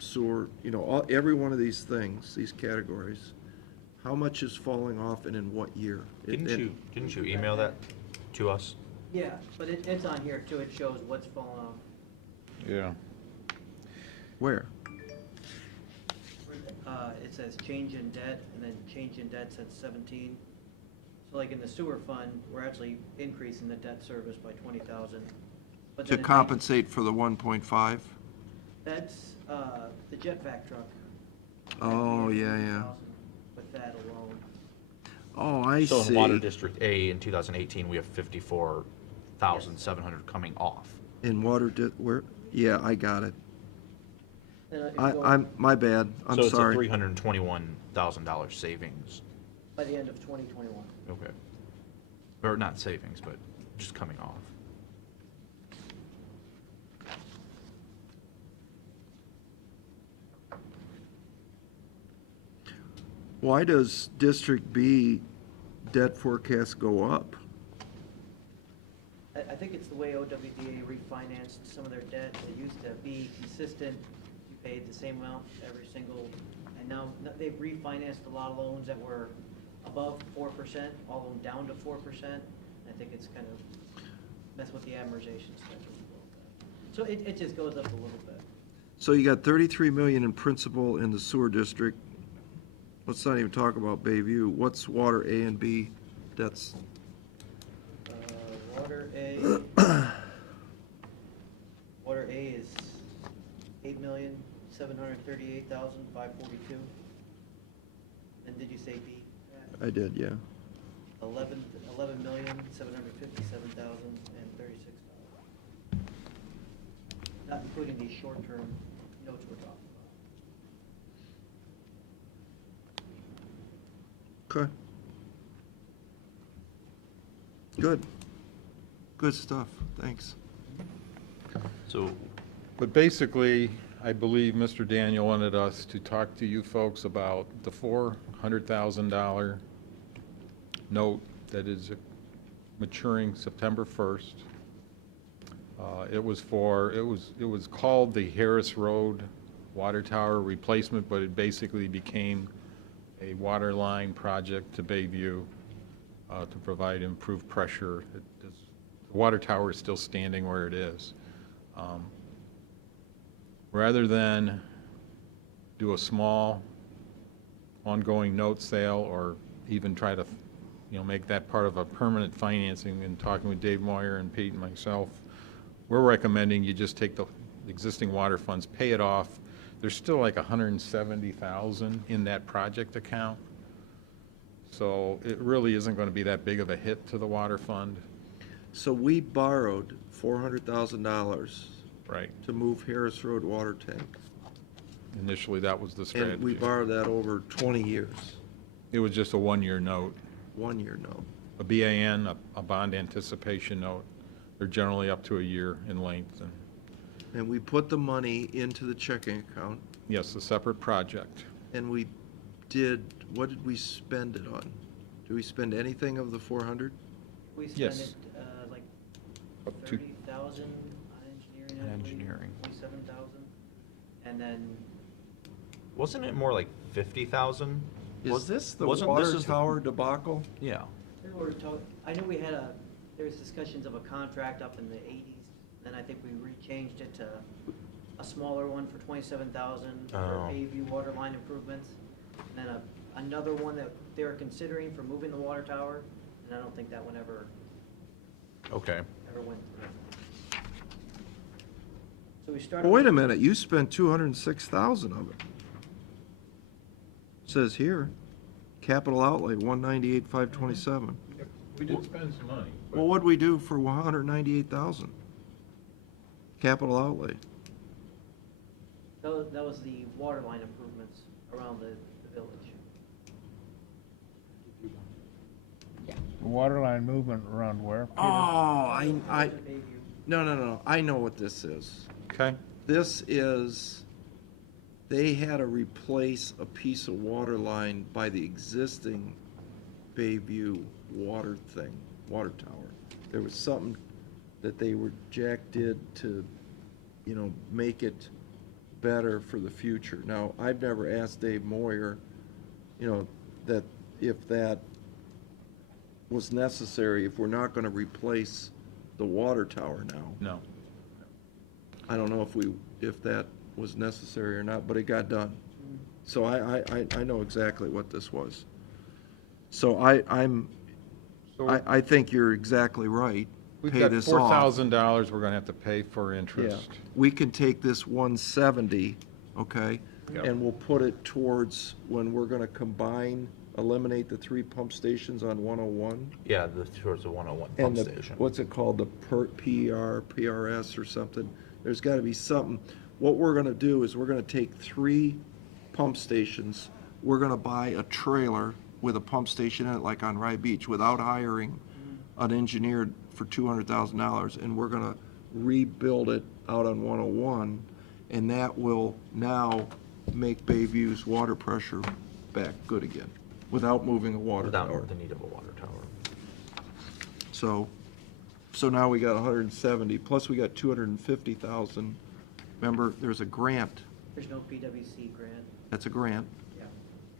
sewer, every one of these things, these categories. How much is falling off and in what year? Didn't you email that to us? Yeah, but it's on here too. It shows what's fallen off. Yeah. Where? It says change in debt, and then change in debt since 17. So like in the sewer fund, we're actually increasing the debt service by 20,000. But To then in compensate for the 1.5? That's the jetpack truck. Oh, yeah. 50,000 With that alone. Oh, I So see. in Water District A in 2018, we have 54,700 coming off. In water, where, yeah, I got it. And if you go My bad, I'm So it's a sorry. $321,000 savings. by the end of 2021. Okay. Or not savings, but just coming off. Why does District B debt forecast go up? I think it's the way OWDA refinanced some of their debt. It used to be consistent. You paid the same amount every single, and now they've refinanced a lot of loans that were above 4%, all of them down to 4%. I think it's kind of messed with the amortization schedule a little bit. So it just goes up a little bit. So you got 33 million in principal in the sewer district. Let's not even talk about Bayview. What's water A and B? That's, Water A, Water A is 8,738,542. And did you say B? I did, yeah. 11,757,036. Not including these short-term notes we're talking about. Okay. Good. Good stuff, thanks. So But basically, I believe Mr. Daniel wanted us to talk to you folks about the $400,000 note that is maturing September 1st. It was called the Harris Road Water Tower Replacement, but it basically became a water line project to Bayview to provide improved pressure. The water tower is still standing where it is. Rather than do a small ongoing note sale or even try to, make that part of a permanent financing, and talking with Dave Moyer and Pete and myself, we're recommending you just take the existing water funds, pay it off. There's still like 170,000 in that project account. So it really isn't going to be that big of a hit to the water fund. So we borrowed $400,000 Right. to move Harris Road water tank. Initially, that was the strategy. And we borrowed that over 20 years, It was just a one-year note. 1 year note. a BAN, a bond anticipation note. They're generally up to a year in length. And we put the money into the checking account, Yes, a separate project. and what did we spend it on? Did we spend anything of the 400? We spent Yes. it, like Up to- 30,000 on engineering, On I believe, engineering. 27,000. And then, Wasn't it more like 50,000? Is this the wasn't water this is the- tower debacle? Yeah. I know we had there was discussions of a contract up in the 80s, then I think we rechanged it to a smaller one for 27,000 for Oh. Bayview water line improvements. And then another one that they were considering for moving the water tower, and I don't think that one ever Okay. went through. So we started. Well, wait a with- minute, you spent 206,000 of it. Says here, capital outlay, 198,527. We did spend some money. Well, what'd we do for 198,000? Capital outlay. That was the water line improvements around the village. Water line movement around where? Peter? Oh, no, I know what this is. Okay. This is, they had to replace a piece of water line by the existing Bayview water tower. There was something that Jack did to, make it better for the future. Now, I've never asked Dave Moyer, that if that was necessary, if we're not gonna replace the water tower now. No. I don't know if that was necessary or not, but it got done. So I know exactly what this was. So I think you're exactly right. We've Pay got this off. $4,000 we're gonna have to pay for Yeah, interest. we can take this 170, okay? Yep. And we'll put it towards when we're gonna eliminate the 3 pump stations on 101. Yeah, towards the 101 And pump the, station. what's it called, the PRS or something? There's gotta be something. What we're gonna do is we're gonna take 3 pump stations, we're gonna buy a trailer with a pump station in it, like on Rye Beach, without hiring an engineer for $200,000, and we're gonna rebuild it out on 101, and that will now make Bayview's water pressure back good again, without moving a water tower. Without the need of a water tower. So now we got 170, plus we got 250,000. Remember, there's a grant, There's no PWC grant. that's a grant Yeah.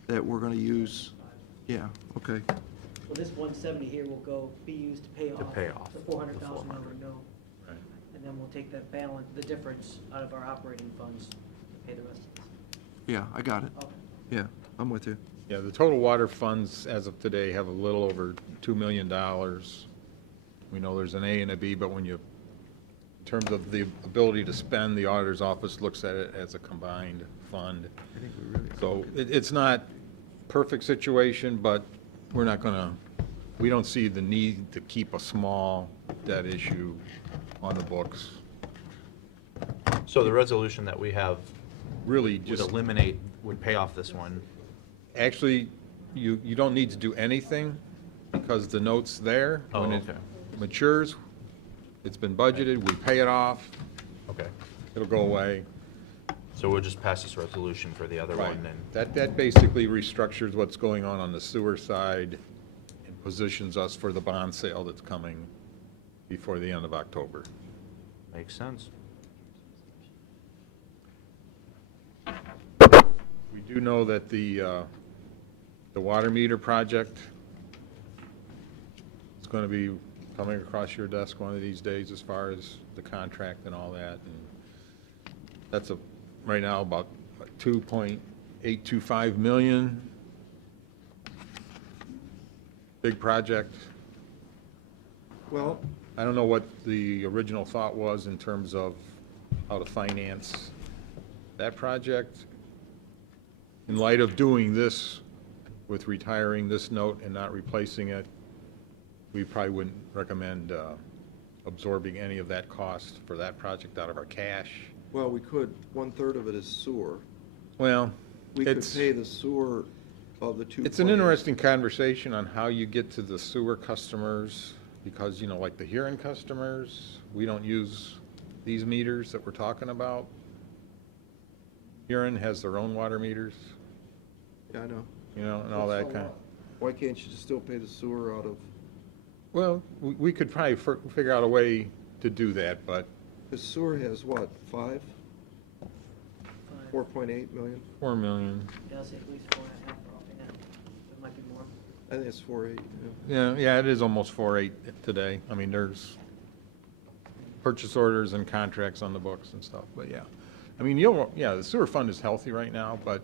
that we're gonna use. Yeah, okay. Well, this 170 here will be used to pay off the $400,000 note. Right. And then we'll take that balance, the difference out of our operating funds to pay the rest of this. Yeah, I got it. Okay. Yeah, I'm with you. Yeah, the total water funds as of today have a little over $2 million. We know there's an A and a B, but in terms of the ability to spend, the auditor's office looks at it as a combined fund. I think we really. So it's not perfect situation, but we don't see the need to keep a small debt issue on the books. So the resolution that we have Really would pay off this one. Actually, you don't need to do anything because the note's there. Oh, When it okay. matures, it's been budgeted, we pay it off, Okay. it'll go away. So we'll just pass this resolution for the other Right. one and. That basically restructures what's going on the sewer side and positions us for the bond sale that's coming before the end of October. Makes sense. We do know that the water meter project is going to be coming across your desk one of these days as far as the contract and all that. And that's right now about 2.825 million. Big project. Well, I don't know what the original thought was in terms of how to finance that project. In light of doing this, with retiring this note and not replacing it, we probably wouldn't recommend absorbing any of that cost for that project out of our cash. well, we could, 1/3 of it is sewer. Well, We could it's, pay the sewer of the two. It's an interesting conversation on how you get to the sewer customers, because, like the Huron customers, we don't use these meters that we're talking about. Huron has their own water meters, Yeah, I know. and all that kind of. Why can't you just still pay the sewer out of, Well, we could probably figure out a way to do that, but the sewer has what, 5? 4.8 million? 4 million. Does at least 4.5 offhand. It might be more. I think it's 4.8, yeah. Yeah, it is almost 4.8 today. I mean, there's purchase orders and contracts on the books and stuff, but yeah. I mean, the sewer fund is healthy right now, but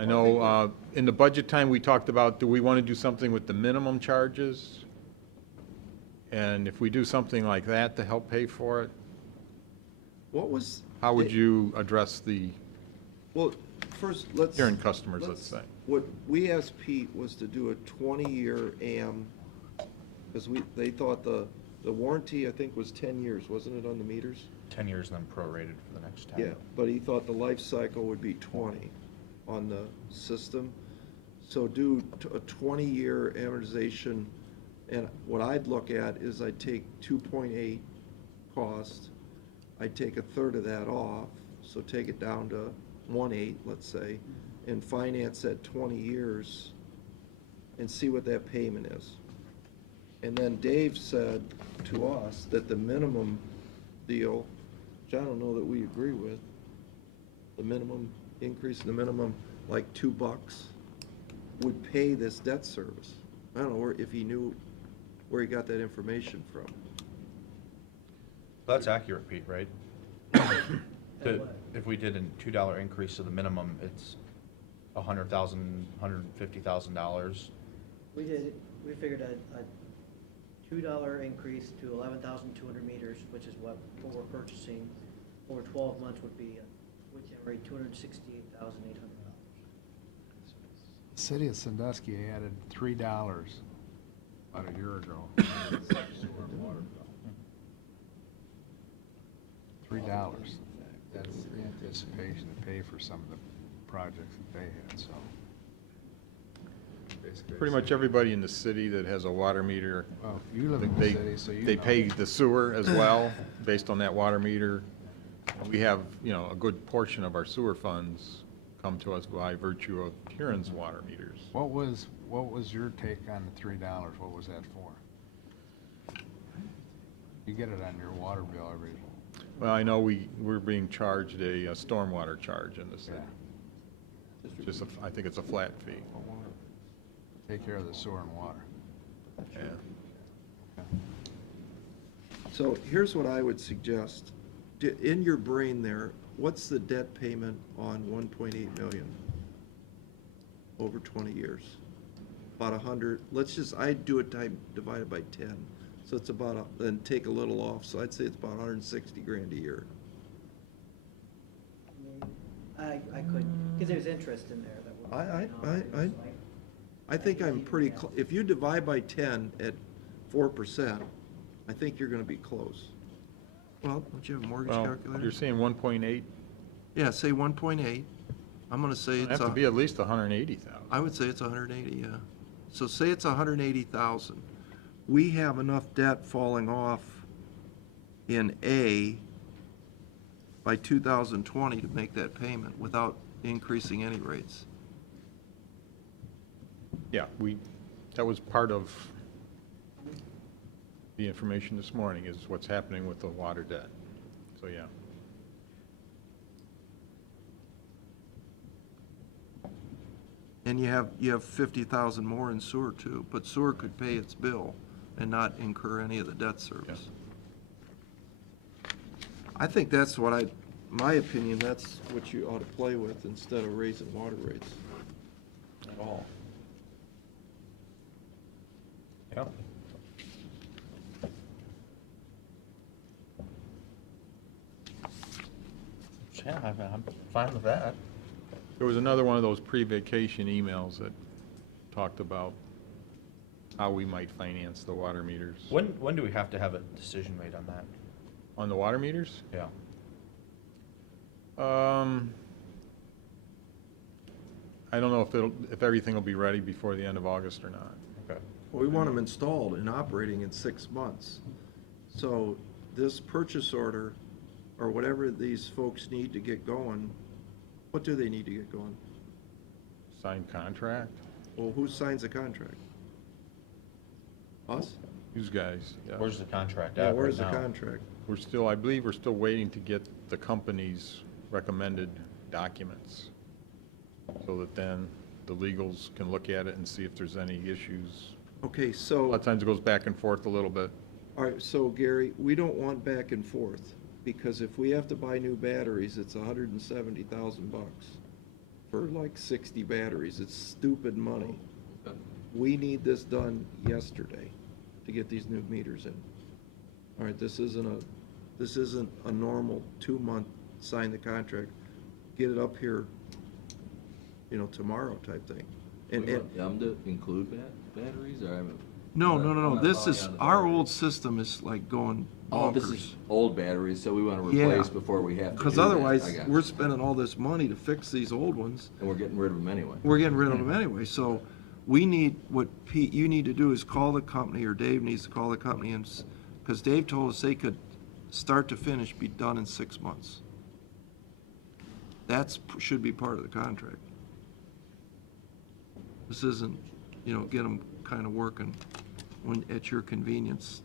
I know, in the budget time, we talked about, do we want to do something with the minimum charges? And if we do something like that to help pay for it, What was? how would you address the Well, first, let's. Huron customers, let's say? What we asked Pete was to do a 20-year AM, because they thought the warranty, I think, was 10 years, wasn't it, on the meters? 10 years and then prorated for the next 10. Yeah, but he thought the life cycle would be 20 on the system. So do a 20-year amortization, and what I'd look at is I'd take 2.8 cost, I'd take a third of that off, so take it down to 1.8, let's say, and finance that 20 years and see what that payment is. And then Dave said to us that the minimum deal, which I don't know that we agree with, the minimum increase in the minimum, like $2, would pay this debt service. I don't know if he knew where he got that information from. That's accurate, Pete, right? If we did a $2 increase to the minimum, it's $100,000, $150,000. We figured a $2 increase to 11,200 meters, which is what we're purchasing over 12 months would generate $268,800. The city of Sandusky added $3 about a year ago. $3. That's the anticipation to pay for some of the projects that they had, so. Basically, Pretty much everybody in the city that has a water meter, Well, you live in the they, city, so you they know. pay the sewer as well, based on that water meter. We have, a good portion of our sewer funds come to us by virtue of Huron's water meters. What was your take on the $3? What was that for? You get it on your water bill every. Well, I know we're being charged a stormwater charge in the city. Just, I think it's a flat fee. Take care of the sewer and water. Yeah. So here's what I would suggest. In your brain there, what's the debt payment on 1.8 million over 20 years? About 100, I'd do it divided by 10. So it's about, then take a little off, so I'd say it's about 160 grand a year. I couldn't, because there's interest in there that we're. I think I'm pretty, if you divide by 10 at 4%, I think you're gonna be close. Well, don't you have a mortgage Well, calculator? you're saying 1.8? Yeah, say 1.8. I'm gonna say It'd it's. have to be at least 180,000. I would say it's 180, yeah. So say it's 180,000. We have enough debt falling off in A by 2020 to make that payment without increasing any rates. Yeah, that was part of the information this morning, is what's happening with the water debt. So, yeah. And you have 50,000 more in sewer too, but sewer could pay its bill and not incur any of the debt service. I think that's my opinion, that's what you ought to play with instead of raising water rates at all. Yeah. Yeah, I'm fine with that. There was another one of those pre-vacation emails that talked about how we might finance the water meters. When do we have to have a decision made on that? On the water meters? Yeah. I don't know if everything will be ready before the end of August or not. Okay. We want them installed and operating in 6 months. So this purchase order, or whatever these folks need to get going, what do they need to get going? Signed contract? Well, who signs the contract? Us? These guys, yeah. Where's the contract Yeah, at right where's the now? contract? We're still, I believe we're still waiting to get the company's recommended documents, so that then the legals can look at it and see if there's any issues. Okay, A so, lot of times it goes back and forth a little bit. all right, so Gary, we don't want back and forth, because if we have to buy new batteries, it's $170,000 for like 60 batteries. It's stupid money. Okay. We need this done yesterday to get these new meters in. All right, this isn't a normal 2-month, sign the contract, get it up here, tomorrow type thing. We And want them to include batteries, or I'm. no, I'm no, not this following is, on the our batteries. old system is like going Oh, this bonkers. is old batteries, so we want to Yeah. replace before we have to do Because that. otherwise, I got we're you. spending all this money to fix these old ones. And we're getting rid of them anyway. We're getting rid of them anyway, so we need, what Pete, you need to do is call the company, or Dave needs to call the company, and, because Dave told us they could, start to finish, be done in 6 months. Should be part of the contract. This isn't, get them kind of working at your convenience.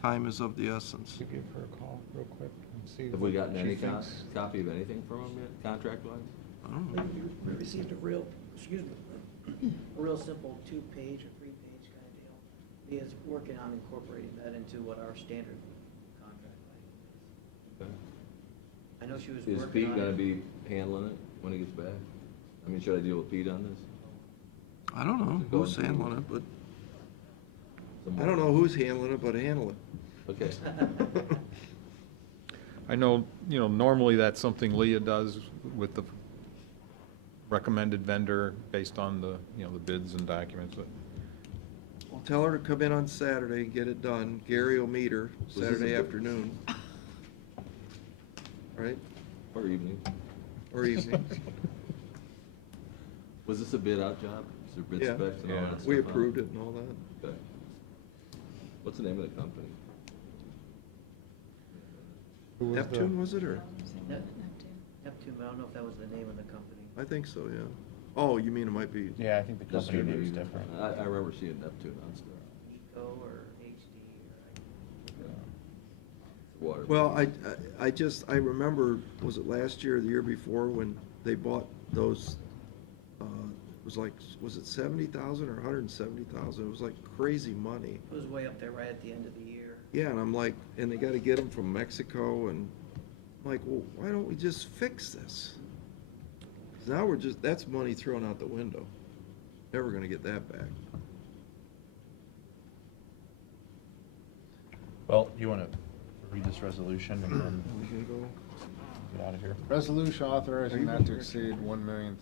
Time is of the essence. Give her a call real quick and see. Have we what gotten she any thinks. copy of anything from them yet, contract-wise? I don't know. We received a real, a real simple 2-page or 3-page kind of deal. Leah's working on incorporating that into what our standard contract language is. Okay. I know she was Is working Pete on gonna it. be handling it when he gets back? I mean, should I deal with Pete on this? I don't know Go who's into- handling it, but, Some I don't know who's handling it, but handle it. Okay. I know, normally that's something Leah does with the recommended vendor based on the, the bids and documents, but Well, tell her to come in on Saturday and get it done. Gary will meet her Was this a Saturday bid? afternoon. Right? Or evening. Or evening. Was this a bid-out job? Is there bid Yeah. specs and all Yeah. that stuff? We on it? approved it and all that. Okay. What's the name of the company? Who was the- Neptune, was it, or? Neptune, but I don't know if that was the name of the company. I think so, yeah. Oh, you mean it might be, Yeah, I think the company name is Distributed. different. I remember seeing Neptune on stuff. Eco or HD or. Water. well, I remember, was it last year or the year before, when they bought those, was it 70,000 or 170,000? It was like crazy money. It was way up there right at the end of the year. Yeah, and I'm like, and they gotta get them from Mexico, and I'm like, well, why don't we just fix this? 'Cause now that's money thrown out the window. Never gonna get that back. Well, you want to read this resolution and then We can go, get out of here? Resolution authorizing not to exceed $1,300,000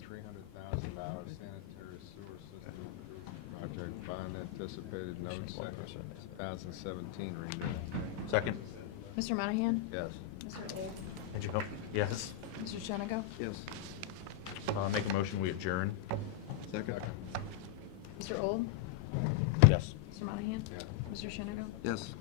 sanitary sewer system improvement project bond anticipated notes second 2017 renewal. Second? Mr. Monahan? Yes. Mr. Old? Did you go? Yes. Mr. Jenigo? yes. Make a motion, we adjourn? Second? Mr. Old? Yes. Mr. Monahan? Yeah. Mr. Jenigo? Yes.